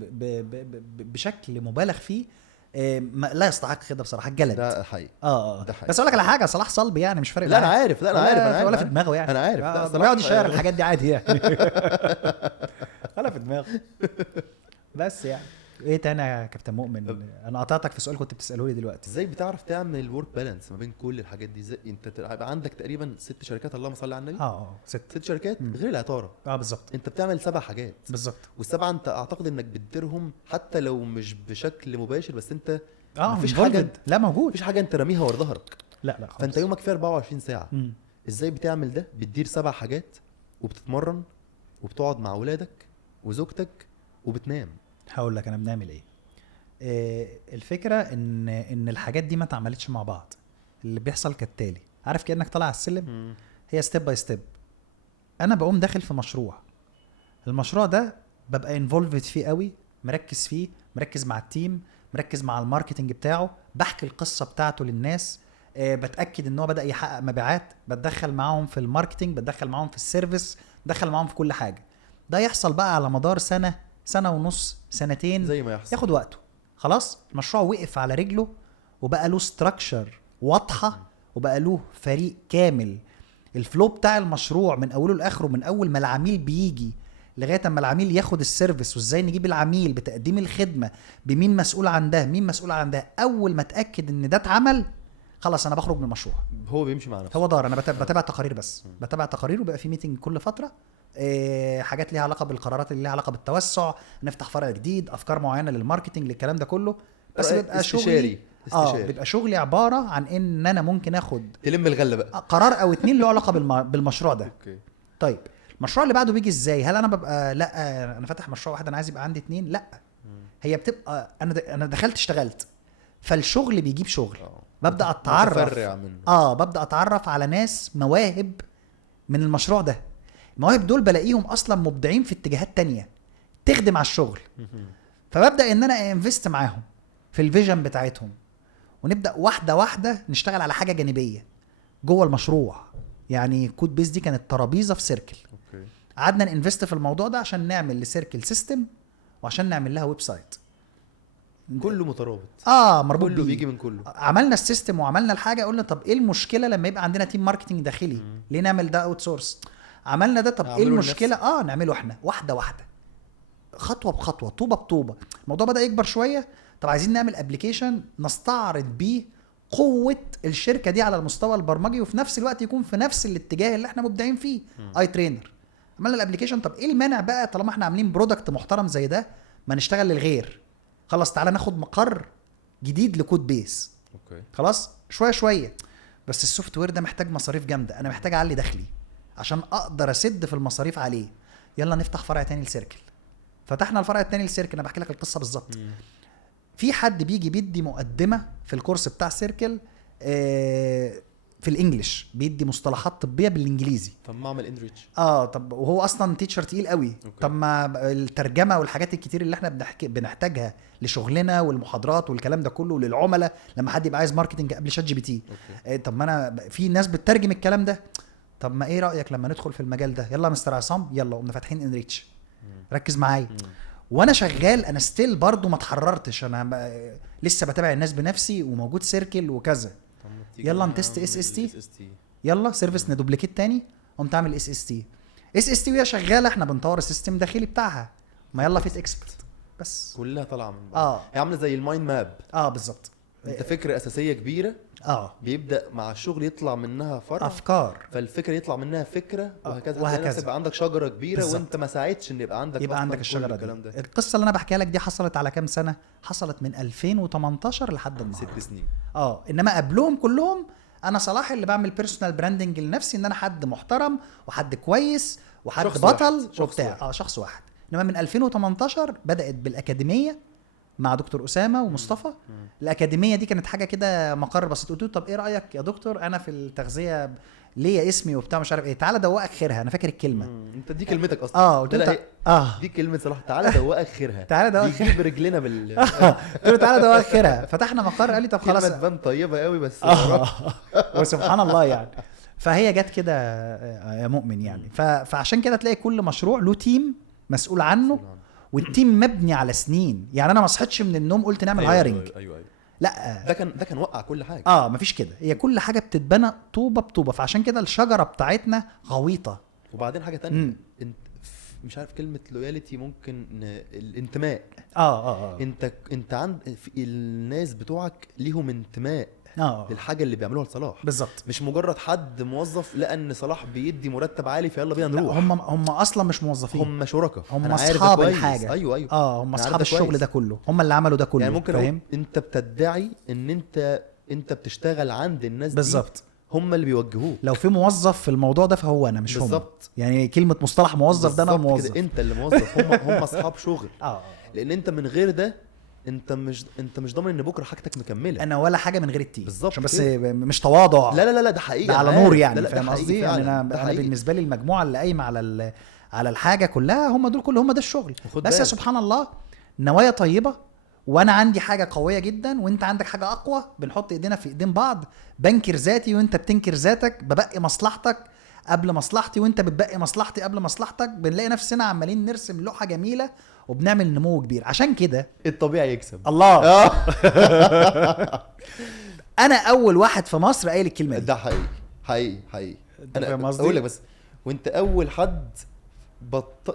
بشكل مبالغ فيه. لا يستحق كده بصراحه الجلد ده حقيقي. بس اقول لك على حاجه، صلاح صلب يعني مش فارق. لا انا عارف، ولا في دماغه يعني. انا عارف. ده بيقعد يشير الحاجات دي عادي يعني. ولا في دماغه. بس يعني ايه تاني يا كابتن مؤمن؟ انا قطعتك في سؤال كنت بتساله لي دلوقتي. ازاي بتعرف تعمل الورك بالانس ما بين كل الحاجات دي؟ ازاي انت تبقى عندك تقريبا 6 شركات، اللهم صل على النبي. 6 شركات غير العطاره. بالظبط. انت بتعمل 7 حاجات بالظبط، وال7 انت اعتقد انك بتديرهم حتى لو مش بشكل مباشر، بس انت مفيش حاجه، لا موجود، مفيش حاجه انت راميها ورا ظهرك. لا خالص. فانت يومك فيه 24 ساعه. ازاي بتعمل ده؟ بتدير 7 حاجات وبتتمرن وبتقعد مع ولادك وزوجتك وبتنام. هقول لك انا بنعمل ايه. الفكره ان الحاجات دي ما اتعملتش مع بعض. اللي بيحصل كالتالي، عارف كأنك طالع على السلم، هي ستيب باي ستيب. انا بقوم داخل في مشروع، المشروع ده ببقى انفولفد فيه قوي، مركز فيه، مركز مع التيم، مركز مع الماركتنج بتاعه، بحكي القصه بتاعته للناس، بتاكد ان هو بدا يحقق مبيعات، بتدخل معاهم في الماركتنج، بتدخل معاهم في السيرفيس، بتدخل معاهم في كل حاجه. ده يحصل بقى على مدار سنه، سنه ونص، سنتين، زي ما يحصل. ياخد وقته. خلاص المشروع وقف على رجله وبقى له ستراكشر واضحه، وبقى له فريق كامل. الفلو بتاع المشروع من اوله لاخره، من اول ما العميل بيجي لغايه اما العميل ياخد السيرفيس، وازاي نجيب العميل بتقديم الخدمه، بمين مسؤول عن ده، مين مسؤول عن ده. اول ما اتاكد ان ده اتعمل، خلاص انا بخرج من المشروع. هو بيمشي مع نفسه. هو دار. انا بتابع تقارير بس، بتابع تقارير، وبقى في ميتنج كل فتره، حاجات ليها علاقه بالقرارات اللي ليها علاقه بالتوسع، نفتح فرع جديد، افكار معينه للماركتنج، للكلام ده كله. بس بيبقى شغلي بيبقى شغلي عباره عن ان انا ممكن اخد تلم الغله بقى، قرار او اتنين له علاقه بالمشروع ده. اوكي. طيب المشروع اللي بعده بيجي ازاي؟ هل انا ببقى لا انا فاتح مشروع واحد انا عايز يبقى عندي اتنين؟ لا، هي بتبقى انا دخلت اشتغلت، فالشغل بيجيب شغل. ببدا اتعرف ببدا اتعرف على ناس مواهب من المشروع ده. المواهب دول بلاقيهم اصلا مبدعين في اتجاهات تانية تخدم على الشغل، فببدا ان انا انفست معاهم في الفيجن بتاعتهم، ونبدا واحده واحده نشتغل على حاجه جانبيه جوه المشروع. يعني كود بيس دي كانت ترابيزه في سيركل، قعدنا ننفست في الموضوع ده عشان نعمل لسيركل سيستم، وعشان نعمل لها ويب سايت. كله مترابط، مربوط كله بيجي من كله. عملنا السيستم وعملنا الحاجه، قلنا طب ايه المشكله لما يبقى عندنا تيم ماركتنج داخلي؟ ليه نعمل ده اوت سورس؟ عملنا ده. طب ايه المشكله؟ نعمله احنا واحده واحده، خطوه بخطوه، طوبه بطوبه. الموضوع بدا يكبر شويه. طب عايزين نعمل ابلكيشن نستعرض بيه قوه الشركه دي على المستوى البرمجي، وفي نفس الوقت يكون في نفس الاتجاه اللي احنا مبدعين فيه، اي ترينر. عملنا الابلكيشن. طب ايه المانع بقى طالما احنا عاملين برودكت محترم زي ده ما نشتغل للغير؟ خلاص تعالى ناخد مقر جديد لكود بيس. اوكي. خلاص شويه شويه. بس السوفت وير ده محتاج مصاريف جامده، انا محتاج اعلي دخلي عشان اقدر اسد في المصاريف عليه. يلا نفتح فرع تاني لسيركل. فتحنا الفرع التاني لسيركل. انا بحكي لك القصه بالظبط. في حد بيجي بيدي مقدمه في الكورس بتاع سيركل في الانجليش، بيدي مصطلحات طبيه بالانجليزي. طب ما اعمل انريتش. طب وهو اصلا تيتشر تقيل قوي. أوكي. طب ما الترجمه والحاجات الكتير اللي احنا بنحتاجها لشغلنا والمحاضرات والكلام ده كله وللعملاء لما حد يبقى عايز ماركتنج قبل شات جي بي تي. طب ما انا في ناس بتترجم الكلام ده. طب ما ايه رايك لما ندخل في المجال ده؟ يلا مستر عصام، يلا قمنا فاتحين انريتش. ركز معايا. وانا شغال انا ستيل برضو ما اتحررتش، انا لسه بتابع الناس بنفسي وموجود سيركل وكذا. يلا نتست اس اس تي، يلا سيرفيس ندوبليكيت تاني، قمت اعمل اس اس تي. اس اس تي وهي شغاله احنا بنطور السيستم الداخلي بتاعها. ما يلا فيت اكسبرت بس كلها طالعه من هي عامله زي المايند ماب. بالظبط. انت فكره اساسيه كبيره بيبدا مع الشغل يطلع منها فرع افكار، فالفكره يطلع منها فكره وهكذا يبقى عندك شجره كبيره بالزبط. وانت ما ساعدتش ان يبقى عندك الشجره دي. القصه اللي انا بحكيها لك دي حصلت على كام سنه؟ حصلت من 2018 لحد النهارده 6 سنين. انما قبلهم كلهم انا صلاح اللي بعمل بيرسونال براندنج لنفسي، ان انا حد محترم وحد كويس وحد بطل وبتاع شخص واحد. انما من 2018 بدات بالاكاديميه مع دكتور اسامه ومصطفى. الاكاديميه دي كانت حاجه كده مقر بسيط. قلت له طب ايه رايك يا دكتور، انا في التغذيه ليا اسمي وبتاع مش عارف ايه، تعالى دوقك خيرها. انا فاكر الكلمه. انت دي كلمتك اصلا. قلت له دي كلمه صلاح، تعالى دوقك خيرها. تعالى دوقك خيرها برجلنا قلت له تعالى دوقك خيرها. فتحنا مقر. قال لي طب خلاص. كلمه تبان طيبه قوي بس وسبحان الله يعني. فهي جت كده يا مؤمن يعني. فعشان كده تلاقي كل مشروع له تيم مسؤول عنه، والتيم مبني على سنين. يعني انا ما صحيتش من النوم قلت نعمل هايرنج. أيوة. لا ده كان وقع كل حاجه. مفيش كده. هي كل حاجه بتتبنى طوبه بطوبه. فعشان كده الشجره بتاعتنا غويطه. وبعدين حاجه تانية. انت مش عارف كلمه لويالتي، ممكن الانتماء. انت عند الناس بتوعك ليهم انتماء للحاجه اللي بيعملوها لصلاح. بالظبط. مش مجرد حد موظف لان صلاح بيدي مرتب عالي فيلا بينا نروح. هم اصلا مش موظفين، هم شركاء، هم اصحاب الحاجه. ايوه هم اصحاب الشغل ده كله، هم اللي عملوا ده كله. يعني ممكن انت بتدعي ان انت بتشتغل عند الناس بالزبط. دي، هم اللي بيوجهوك. لو في موظف في الموضوع ده فهو انا مش بالزبط. هم. يعني كلمه مصطلح موظف ده انا موظف. انت اللي موظف. هم اصحاب شغل. لان انت من غير ده انت مش ضامن ان بكره حاجتك مكمله. انا ولا حاجه من غير التيم. بالظبط. عشان بس مش تواضع. لا ده حقيقي. ده على نور يعني. فاهم قصدي؟ يعني انا بالنسبه لي المجموعه اللي قايمه على الحاجه كلها هم دول كلهم، هم ده الشغل. بس يا سبحان الله، نوايا طيبه وانا عندي حاجه قويه جدا وانت عندك حاجه اقوى، بنحط ايدينا في ايدين بعض، بنكر ذاتي وانت بتنكر ذاتك، ببقي مصلحتك قبل مصلحتي وانت بتبقي مصلحتي قبل مصلحتك، بنلاقي نفسنا عمالين نرسم لوحه جميله وبنعمل نمو كبير. عشان كده الطبيعي يكسب. الله انا اول واحد في مصر قايل الكلمه دي. ده حقيقي انا اقول لك بس، وانت اول حد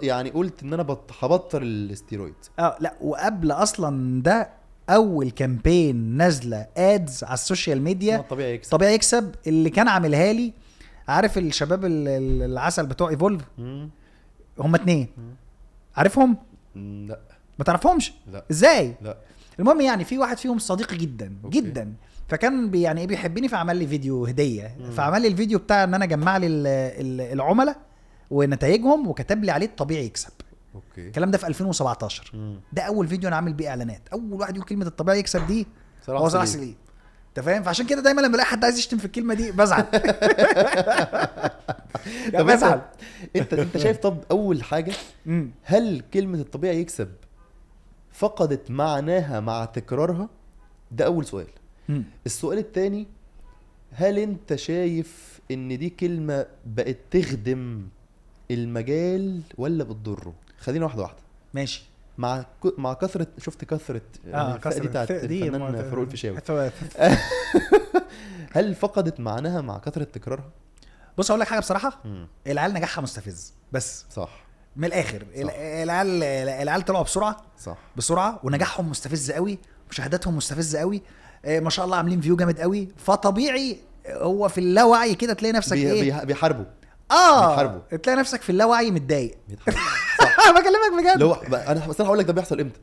يعني قلت ان انا هبطل الاستيرويد. لا، وقبل اصلا ده اول كامبين نازله ادز على السوشيال ميديا، طبيعي يكسب اللي كان عاملها لي. عارف الشباب العسل بتوع ايفولف؟ هم 2 عارفهم؟ لا. ما تعرفهمش؟ لا. ازاي؟ لا. المهم يعني في واحد فيهم صديقي جدا أوكي. جدا، فكان يعني ايه بيحبني، فعمل لي فيديو هديه. فعمل لي الفيديو بتاع ان انا جمع لي العملاء ونتائجهم وكتب لي عليه الطبيعي يكسب. اوكي. الكلام ده في 2017. ده اول فيديو انا عامل بيه اعلانات. اول واحد يقول كلمه الطبيعي يكسب دي هو صلاح سليم. انت فاهم؟ فعشان كده دايما لما الاقي حد عايز يشتم في الكلمه دي بزعل. يعني بزعل. انت شايف طب اول حاجه هل كلمه الطبيعي يكسب فقدت معناها مع تكرارها؟ ده اول سؤال. السؤال الثاني، هل انت شايف ان دي كلمه بقت تخدم المجال ولا بتضره؟ خلينا واحده ماشي. مع كثره، شفت كثره كثره دي بتاعت الفنان فاروق الفيشاوي. هل فقدت معناها مع كثره تكرارها؟ بص اقول لك حاجه بصراحه، العيال نجاحها مستفز بس. صح. من الاخر العيال طلعوا بسرعه. صح. بسرعه، ونجاحهم مستفز قوي، مشاهداتهم مستفزه قوي، ما شاء الله عاملين فيو جامد قوي. فطبيعي هو في اللاوعي كده تلاقي نفسك بيحاربوا. تلاقي نفسك في اللاوعي متضايق. صح. بكلمك بجد. لو انا بس هقول لك ده بيحصل امتى.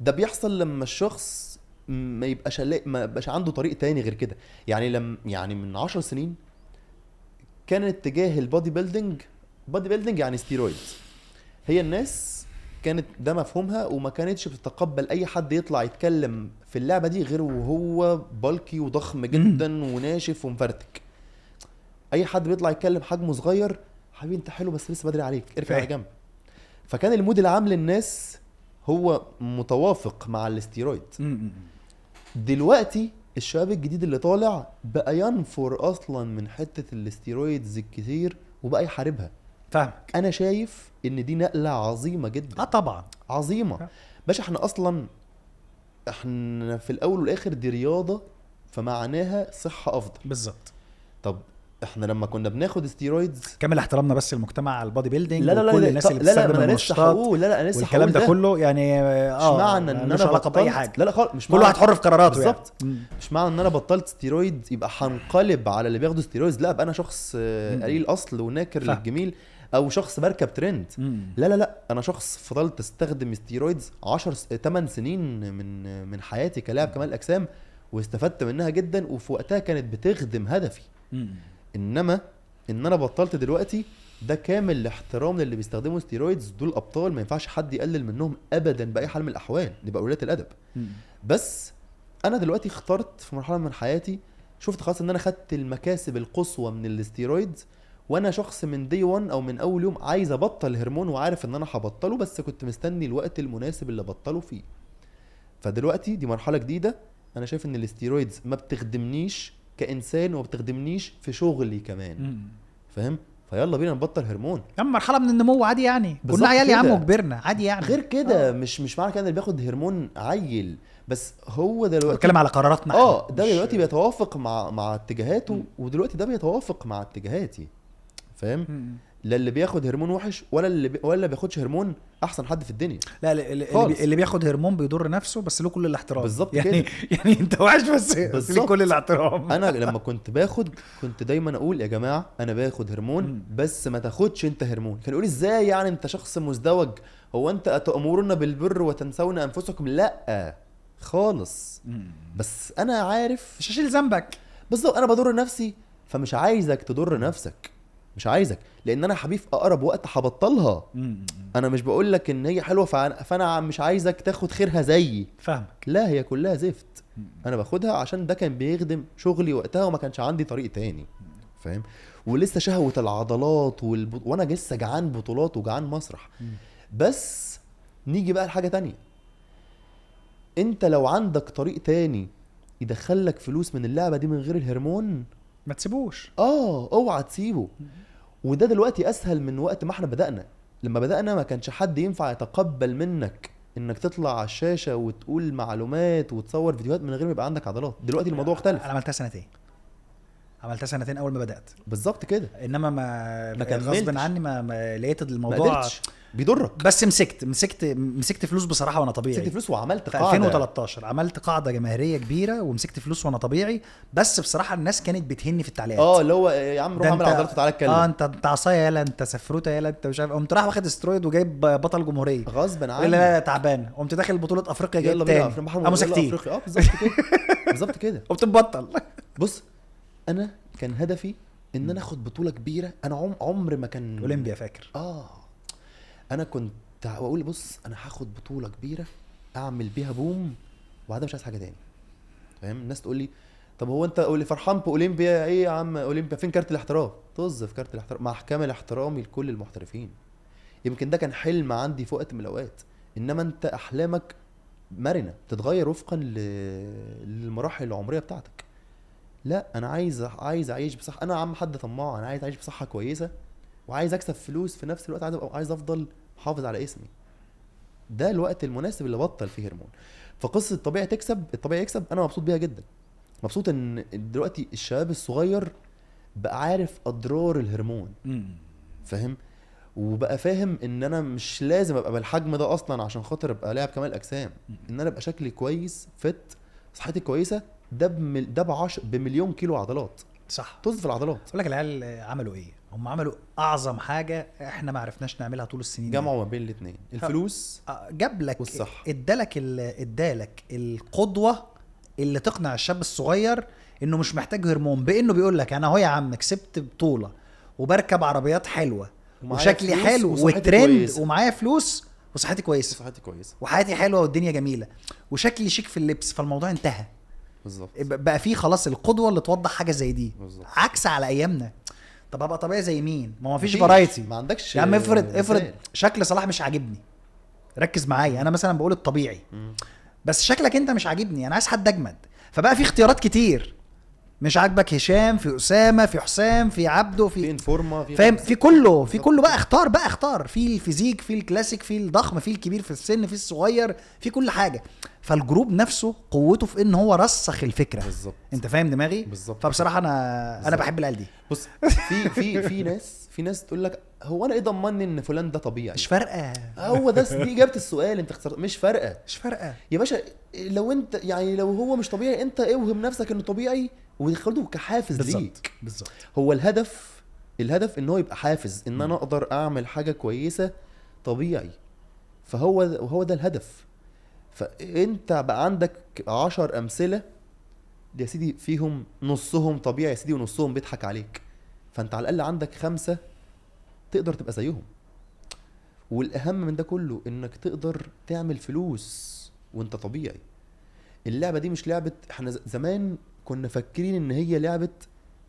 ده بيحصل لما الشخص ما يبقاش عنده طريق تاني غير كده. يعني من 10 سنين كان اتجاه البودي بيلدينج يعني ستيرويد. هي الناس كانت ده مفهومها، وما كانتش بتتقبل اي حد يطلع يتكلم في اللعبه دي غير وهو بالكي وضخم جدا وناشف ومفرتك. اي حد بيطلع يتكلم حجمه صغير، حبيبي انت حلو بس لسه بدري عليك، اركع على جنب. فكان المود العام للناس هو متوافق مع الاستيرويد. دلوقتي الشباب الجديد اللي طالع بقى ينفر اصلا من حته الاستيرويدز الكتير وبقى يحاربها. فاهمك. انا شايف ان دي نقله عظيمه جدا. طبعا عظيمه. باشا احنا في الاول والاخر دي رياضه، فمعناها صحه افضل. بالظبط. طب احنا لما كنا بناخد ستيرويدز، كامل احترامنا بس المجتمع على البودي بيلدينج وكل الناس اللي بتستخدم المنشطات والكلام ده كله، يعني مش معنى ان انا بطلت اي حاجه. لا خالص، مش كل واحد حر في قراراته. بالظبط. مش معنى ان انا بطلت ستيرويد يبقى هنقلب على اللي بياخدوا ستيرويدز. لا، ابقى انا شخص قليل اصل وناكر للجميل، او شخص بركب ترند. لا انا شخص فضلت استخدم ستيرويدز 8 سنين من حياتي كلاعب كمال اجسام، واستفدت منها جدا، وفي وقتها كانت بتخدم هدفي. انما ان انا بطلت دلوقتي، ده كامل الاحترام للي بيستخدموا ستيرويدز. دول ابطال، ما ينفعش حد يقلل منهم ابدا باي حال من الاحوال، دي بقى قلة الادب. بس انا دلوقتي اخترت في مرحله من حياتي، شفت خلاص ان انا خدت المكاسب القصوى من الستيرويدز، وانا شخص من دي 1 او من اول يوم عايز ابطل هرمون، وعارف ان انا هبطله، بس كنت مستني الوقت المناسب اللي ابطله فيه. فدلوقتي دي مرحله جديده. انا شايف ان الستيرويدز ما بتخدمنيش كإنسان، وما بتخدمنيش في شغلي كمان. فاهم؟ فيلا بينا نبطل هرمون. مرحله من النمو عادي يعني، كنا عيال يا عم وكبرنا عادي يعني. غير كده مش معنى كده اللي بياخد هرمون عيل، بس هو دلوقتي بتكلم على قراراتنا. ده دلوقتي بيتوافق مع اتجاهاته، ودلوقتي ده بيتوافق مع اتجاهاتي. فاهم؟ لا اللي بياخد هرمون وحش، ولا اللي بياخدش هرمون احسن حد في الدنيا. لا اللي بياخد هرمون بيضر نفسه، بس له كل الاحترام. بالظبط يعني كده. يعني انت وحش بس له كل الاحترام. انا لما كنت كنت دايما اقول يا جماعه انا باخد هرمون، بس ما تاخدش انت هرمون. كان يقول ازاي يعني انت شخص مزدوج، هو انت اتأمرون بالبر وتنسون انفسكم؟ لا خالص. بس انا عارف مش هشيل ذنبك. بالظبط. انا بضر نفسي، فمش عايزك تضر نفسك، مش عايزك، لان انا حبيب اقرب وقت هبطلها. انا مش بقول لك ان هي حلوه فانا مش عايزك تاخد خيرها زيي. فاهمك. لا، هي كلها زفت. انا باخدها عشان ده كان بيخدم شغلي وقتها، وما كانش عندي طريق تاني. فاهم؟ ولسه شهوه العضلات وانا لسه جعان بطولات وجعان مسرح. بس نيجي بقى لحاجه تانية. انت لو عندك طريق تاني يدخلك فلوس من اللعبه دي من غير الهرمون، ما تسيبوش. اوعى تسيبه. وده دلوقتي اسهل من وقت ما احنا بدأنا. لما بدأنا ما كانش حد ينفع يتقبل منك انك تطلع على الشاشة وتقول معلومات وتصور فيديوهات من غير ما يبقى عندك عضلات. دلوقتي الموضوع اختلف. انا عملتها سنتين اول ما بدأت. بالظبط كده. انما ما كملتش. غصب عني ما لقيت ما الموضوع قدرتش. بيضرك. بس مسكت فلوس بصراحه وانا طبيعي. مسكت فلوس وعملت في قاعدة. 2013 عملت قاعده جماهيريه كبيره ومسكت فلوس وانا طبيعي. بس بصراحه الناس كانت بتهني في التعليقات. اللي هو يا عم روح ده اعمل عضلات وتعالى اتكلم. انت عصايه يلا، انت سفروته يلا، انت مش عارف. قمت راح واخد استرويد وجايب بطل جمهوريه غصب عني. لا تعبان. قمت داخل بطوله افريقيا جايب يلا بينا تاني. قاموا ساكتين. بالظبط كده. بالظبط كده. قمت مبطل. بص انا كان هدفي ان انا اخد بطوله كبيره. انا عمر ما كان اولمبيا فاكر. انا كنت اقول بص انا هاخد بطوله كبيره اعمل بيها بوم وبعدها مش عايز حاجه تاني. فاهم؟ الناس تقول لي طب هو انت قول لي فرحان باولمبيا ايه يا عم؟ اولمبيا فين كارت الاحتراف؟ طز في كارت الاحتراف. مع كامل احترامي لكل المحترفين، يمكن ده كان حلم عندي في وقت من الاوقات. انما انت احلامك مرنه بتتغير وفقا للمراحل العمريه بتاعتك. لا انا عايز اعيش بصح. انا عم حد طماع. انا عايز اعيش بصحه كويسه وعايز اكسب فلوس في نفس الوقت. عايز افضل حافظ على اسمي. ده الوقت المناسب اللي بطل فيه هرمون. فقصه الطبيعي يكسب انا مبسوط بيها جدا. مبسوط ان دلوقتي الشباب الصغير بقى عارف اضرار الهرمون. فاهم؟ وبقى فاهم ان انا مش لازم ابقى بالحجم ده اصلا عشان خاطر ابقى لاعب كمال اجسام. ان انا ابقى شكلي كويس فت صحتي كويسه ده بمليون كيلو عضلات. صح. طز في العضلات. اقول لك العيال عملوا ايه؟ هم عملوا اعظم حاجه احنا ما عرفناش نعملها طول السنين. جمعوا ما بين الاثنين، الفلوس جاب لك والصحه. ادالك القدوه اللي تقنع الشاب الصغير انه مش محتاج هرمون، بانه بيقول لك انا اهو يا عم كسبت بطوله وبركب عربيات حلوه وشكلي حلو وترند ومعايا فلوس وصحتي كويسه وحياتي حلوه والدنيا جميله وشكلي شيك في اللبس. فالموضوع انتهى. بالظبط. بقى فيه خلاص القدوه اللي توضح حاجه زي دي. بالظبط. عكس على ايامنا. طب ابقى طبيعي زي مين؟ ما فيش فرايتي. ما عندكش يا عم افرض شكل صلاح مش عاجبني. ركز معايا. انا مثلا بقول الطبيعي بس شكلك انت مش عاجبني. انا عايز حد اجمد. فبقى في اختيارات كتير. مش عاجبك هشام، في اسامه، في حسام، في عبده، في انفورما، فاهم؟ في كله بقى اختار في الفيزيك، في الكلاسيك، في الضخم، في الكبير، في السن، في الصغير، في كل حاجه. فالجروب نفسه قوته في ان هو رسخ الفكره. بالظبط. انت فاهم دماغي؟ بالظبط. فبصراحه انا بحب العيال دي. بص في ناس تقول لك هو انا ايه ضمني ان فلان ده طبيعي؟ مش فارقه. هو ده دي اجابه السؤال. انت اخترت. مش فارقه يا باشا. لو انت يعني لو هو مش طبيعي انت اوهم نفسك انه طبيعي ودخلته كحافز ليك. بالظبط. هو الهدف ان هو يبقى حافز ان انا اقدر اعمل حاجه كويسه طبيعي. وهو ده الهدف. فانت بقى عندك 10 امثله يا سيدي فيهم نصهم طبيعي يا سيدي ونصهم بيضحك عليك. فانت على الاقل عندك 5 تقدر تبقى زيهم. والاهم من ده كله انك تقدر تعمل فلوس وانت طبيعي. اللعبه دي مش لعبه. احنا زمان كنا فاكرين ان هي لعبه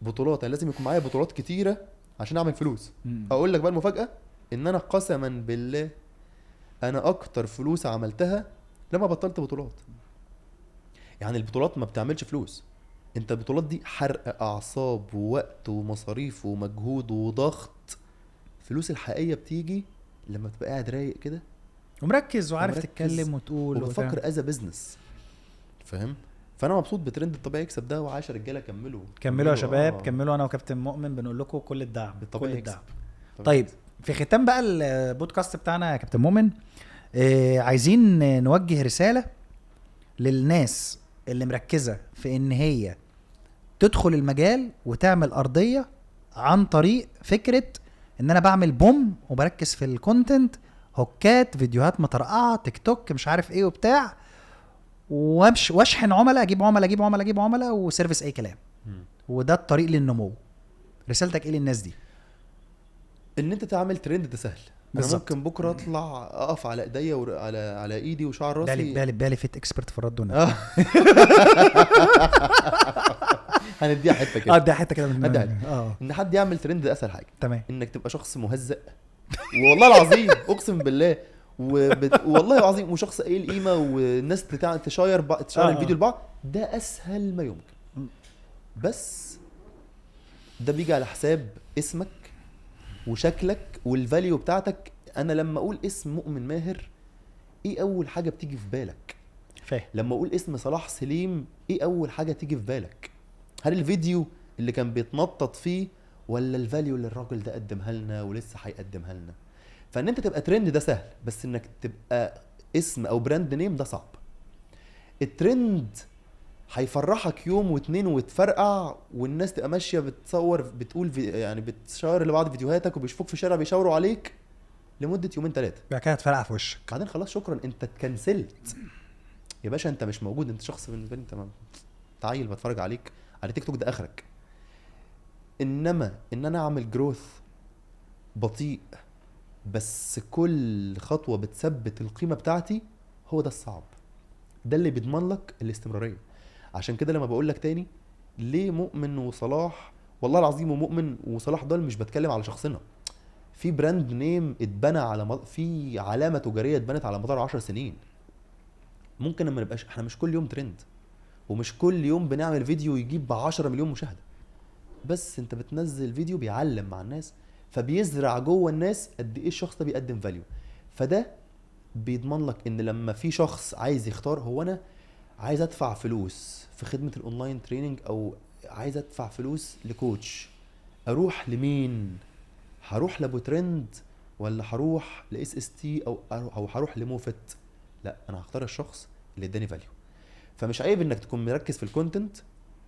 بطولات. يعني لازم يكون معايا بطولات كتيره عشان اعمل فلوس. اقول لك بقى المفاجاه ان انا قسما بالله انا اكتر فلوس عملتها لما بطلت بطولات. يعني البطولات ما بتعملش فلوس. انت البطولات دي حرق اعصاب ووقت ومصاريف ومجهود وضغط. الفلوس الحقيقيه بتيجي لما تبقى قاعد رايق كده ومركز وعارف تتكلم وتقول وبتفكر از بزنس. فاهم؟ فانا مبسوط بترند الطبيعي يكسب ده. و10 رجاله كملوا يا شباب. كملوا. انا وكابتن مؤمن بنقول لكم كل الدعم. كل الدعم. طيب في ختام بقى البودكاست بتاعنا يا كابتن مؤمن، عايزين نوجه رساله للناس اللي مركزه في ان هي تدخل المجال وتعمل ارضيه عن طريق فكره ان انا بعمل بوم وبركز في الكونتنت، هوكات، فيديوهات مترقعه، تيك توك، مش عارف ايه وبتاع، واشحن عملاء، اجيب عملاء وسيرفيس اي كلام. وده الطريق للنمو. رسالتك ايه للناس دي؟ ان انت تعمل ترند ده سهل. انا بالزبط. ممكن بكره اطلع اقف على ايديا على ايدي وشعر راسي. بالي فيت اكسبرت في الرد والنقل. هنديها حته كده. اديها حته كده من ان حد يعمل ترند ده اسهل حاجه. تمام. انك تبقى شخص مهزأ والله العظيم اقسم بالله والله العظيم وشخص قايل قيمه والناس تشاير الفيديو لبعض، ده اسهل ما يمكن. بس ده بيجي على حساب اسمك وشكلك والفاليو بتاعتك. انا لما اقول اسم مؤمن ماهر ايه اول حاجه بتيجي في بالك؟ فاهم. لما اقول اسم صلاح سليم ايه اول حاجه تيجي في بالك؟ هل الفيديو اللي كان بيتنطط فيه ولا الفاليو اللي الراجل ده قدمها لنا ولسه هيقدمها لنا؟ فان انت تبقى ترند ده سهل، بس انك تبقى اسم او براند نيم ده صعب. الترند هيفرحك يوم واتنين وتفرقع، والناس تبقى ماشيه بتصور بتقول يعني بتشاور لبعض فيديوهاتك وبيشوفوك في الشارع بيشاوروا عليك لمده يومين ثلاثه، بعد كده هتفرقع في وشك، بعدين خلاص شكرا انت اتكنسلت يا باشا، انت مش موجود، انت شخص بالنسبه لي انت تعيل بتفرج عليك على تيك توك ده اخرك. انما ان انا اعمل جروث بطيء بس كل خطوه بتثبت القيمه بتاعتي، هو ده الصعب، ده اللي بيضمن لك الاستمراريه. عشان كده لما بقول لك تاني ليه مؤمن وصلاح، والله العظيم ومؤمن وصلاح دول مش بتكلم على شخصنا، في براند نيم اتبنى على في علامه تجاريه اتبنت على مدار 10 سنين. ممكن ما نبقاش احنا مش كل يوم ترند ومش كل يوم بنعمل فيديو يجيب 10 مليون مشاهده، بس انت بتنزل فيديو بيعلم مع الناس فبيزرع جوه الناس قد ايه الشخص ده بيقدم فاليو. فده بيضمن لك ان لما في شخص عايز يختار، هو انا عايز ادفع فلوس في خدمه الاونلاين تريننج او عايز ادفع فلوس لكوتش، اروح لمين؟ هروح لابو ترند ولا هروح لاس اس تي او هروح لموفت؟ لا، انا هختار الشخص اللي اداني فاليو. فمش عيب انك تكون مركز في الكونتنت،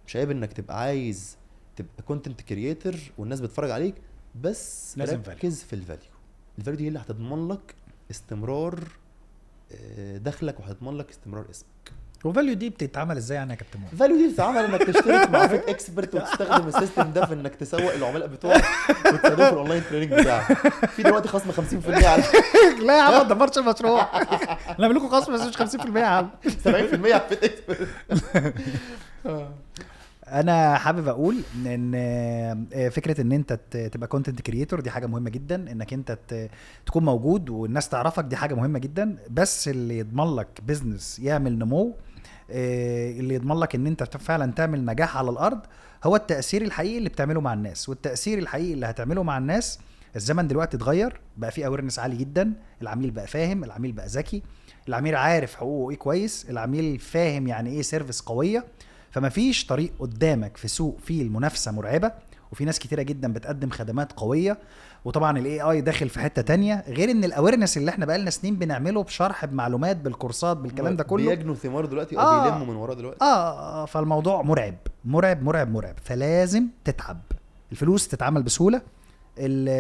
مش عيب انك تبقى عايز تبقى كونتنت كرييتور والناس بتتفرج عليك، بس لازم ركز في الفاليو. الفاليو دي اللي هتضمن لك استمرار دخلك وهتضمن لك استمرار اسمك. وفاليو دي بتتعمل ازاي يعني يا كابتن مؤمن؟ الفاليو دي بتتعمل انك تشترك مع فيت اكسبرت وتستخدم السيستم ده في انك تسوق العملاء بتوعك وتستخدمه في الاونلاين تريننج بتاعك. في دلوقتي خصم 50% على لا يا عم ما تدمرش المشروع. نعمل لكم خصم بس مش 50% يا عم، 70% على فيت اكسبرت. انا حابب اقول ان فكره ان انت تبقى كونتنت كرييتور دي حاجه مهمه جدا، انك انت تكون موجود والناس تعرفك دي حاجه مهمه جدا، بس اللي يضمن لك بيزنس يعمل نمو، اللي يضمن لك ان انت فعلا تعمل نجاح على الارض، هو التاثير الحقيقي اللي بتعمله مع الناس. والتاثير الحقيقي اللي هتعمله مع الناس، الزمن دلوقتي اتغير، بقى فيه اويرنس عالي جدا، العميل بقى فاهم، العميل بقى ذكي، العميل عارف حقوقه ايه كويس، العميل فاهم يعني ايه سيرفيس قويه. فما فيش طريق قدامك في سوق فيه المنافسه مرعبه، وفي ناس كتيره جدا بتقدم خدمات قويه، وطبعا الاي اي داخل في حته تانية، غير ان الاويرنس اللي احنا بقالنا سنين بنعمله بشرح بمعلومات بالكورسات بالكلام ده كله بيجنوا ثمار دلوقتي او بيلموا من ورا دلوقتي. فالموضوع مرعب مرعب مرعب مرعب، فلازم تتعب. الفلوس تتعمل بسهوله،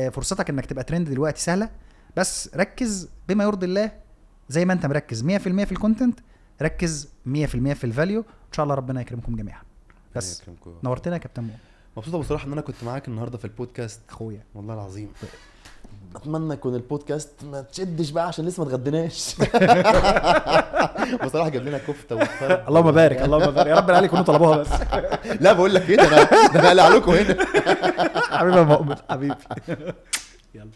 فرصتك انك تبقى ترند دلوقتي سهله، بس ركز بما يرضي الله. زي ما انت مركز 100% في الكونتنت، ركز 100% في الفاليو، ان شاء الله ربنا يكرمكم جميعا. بس نورتنا يا كابتن مؤمن. مبسوط بصراحه ان انا كنت معاك النهارده في البودكاست اخويا والله العظيم. اتمنى يكون البودكاست ما تشدش بقى عشان لسه ما اتغديناش. بصراحه جاب لنا كفته وفرق. اللهم بارك اللهم بارك، يا رب العالي يكونوا طلبوها بس. لا بقول لك ايه، ده انا قلق عليكم هنا. حبيبي يا مؤمن حبيبي. يلا.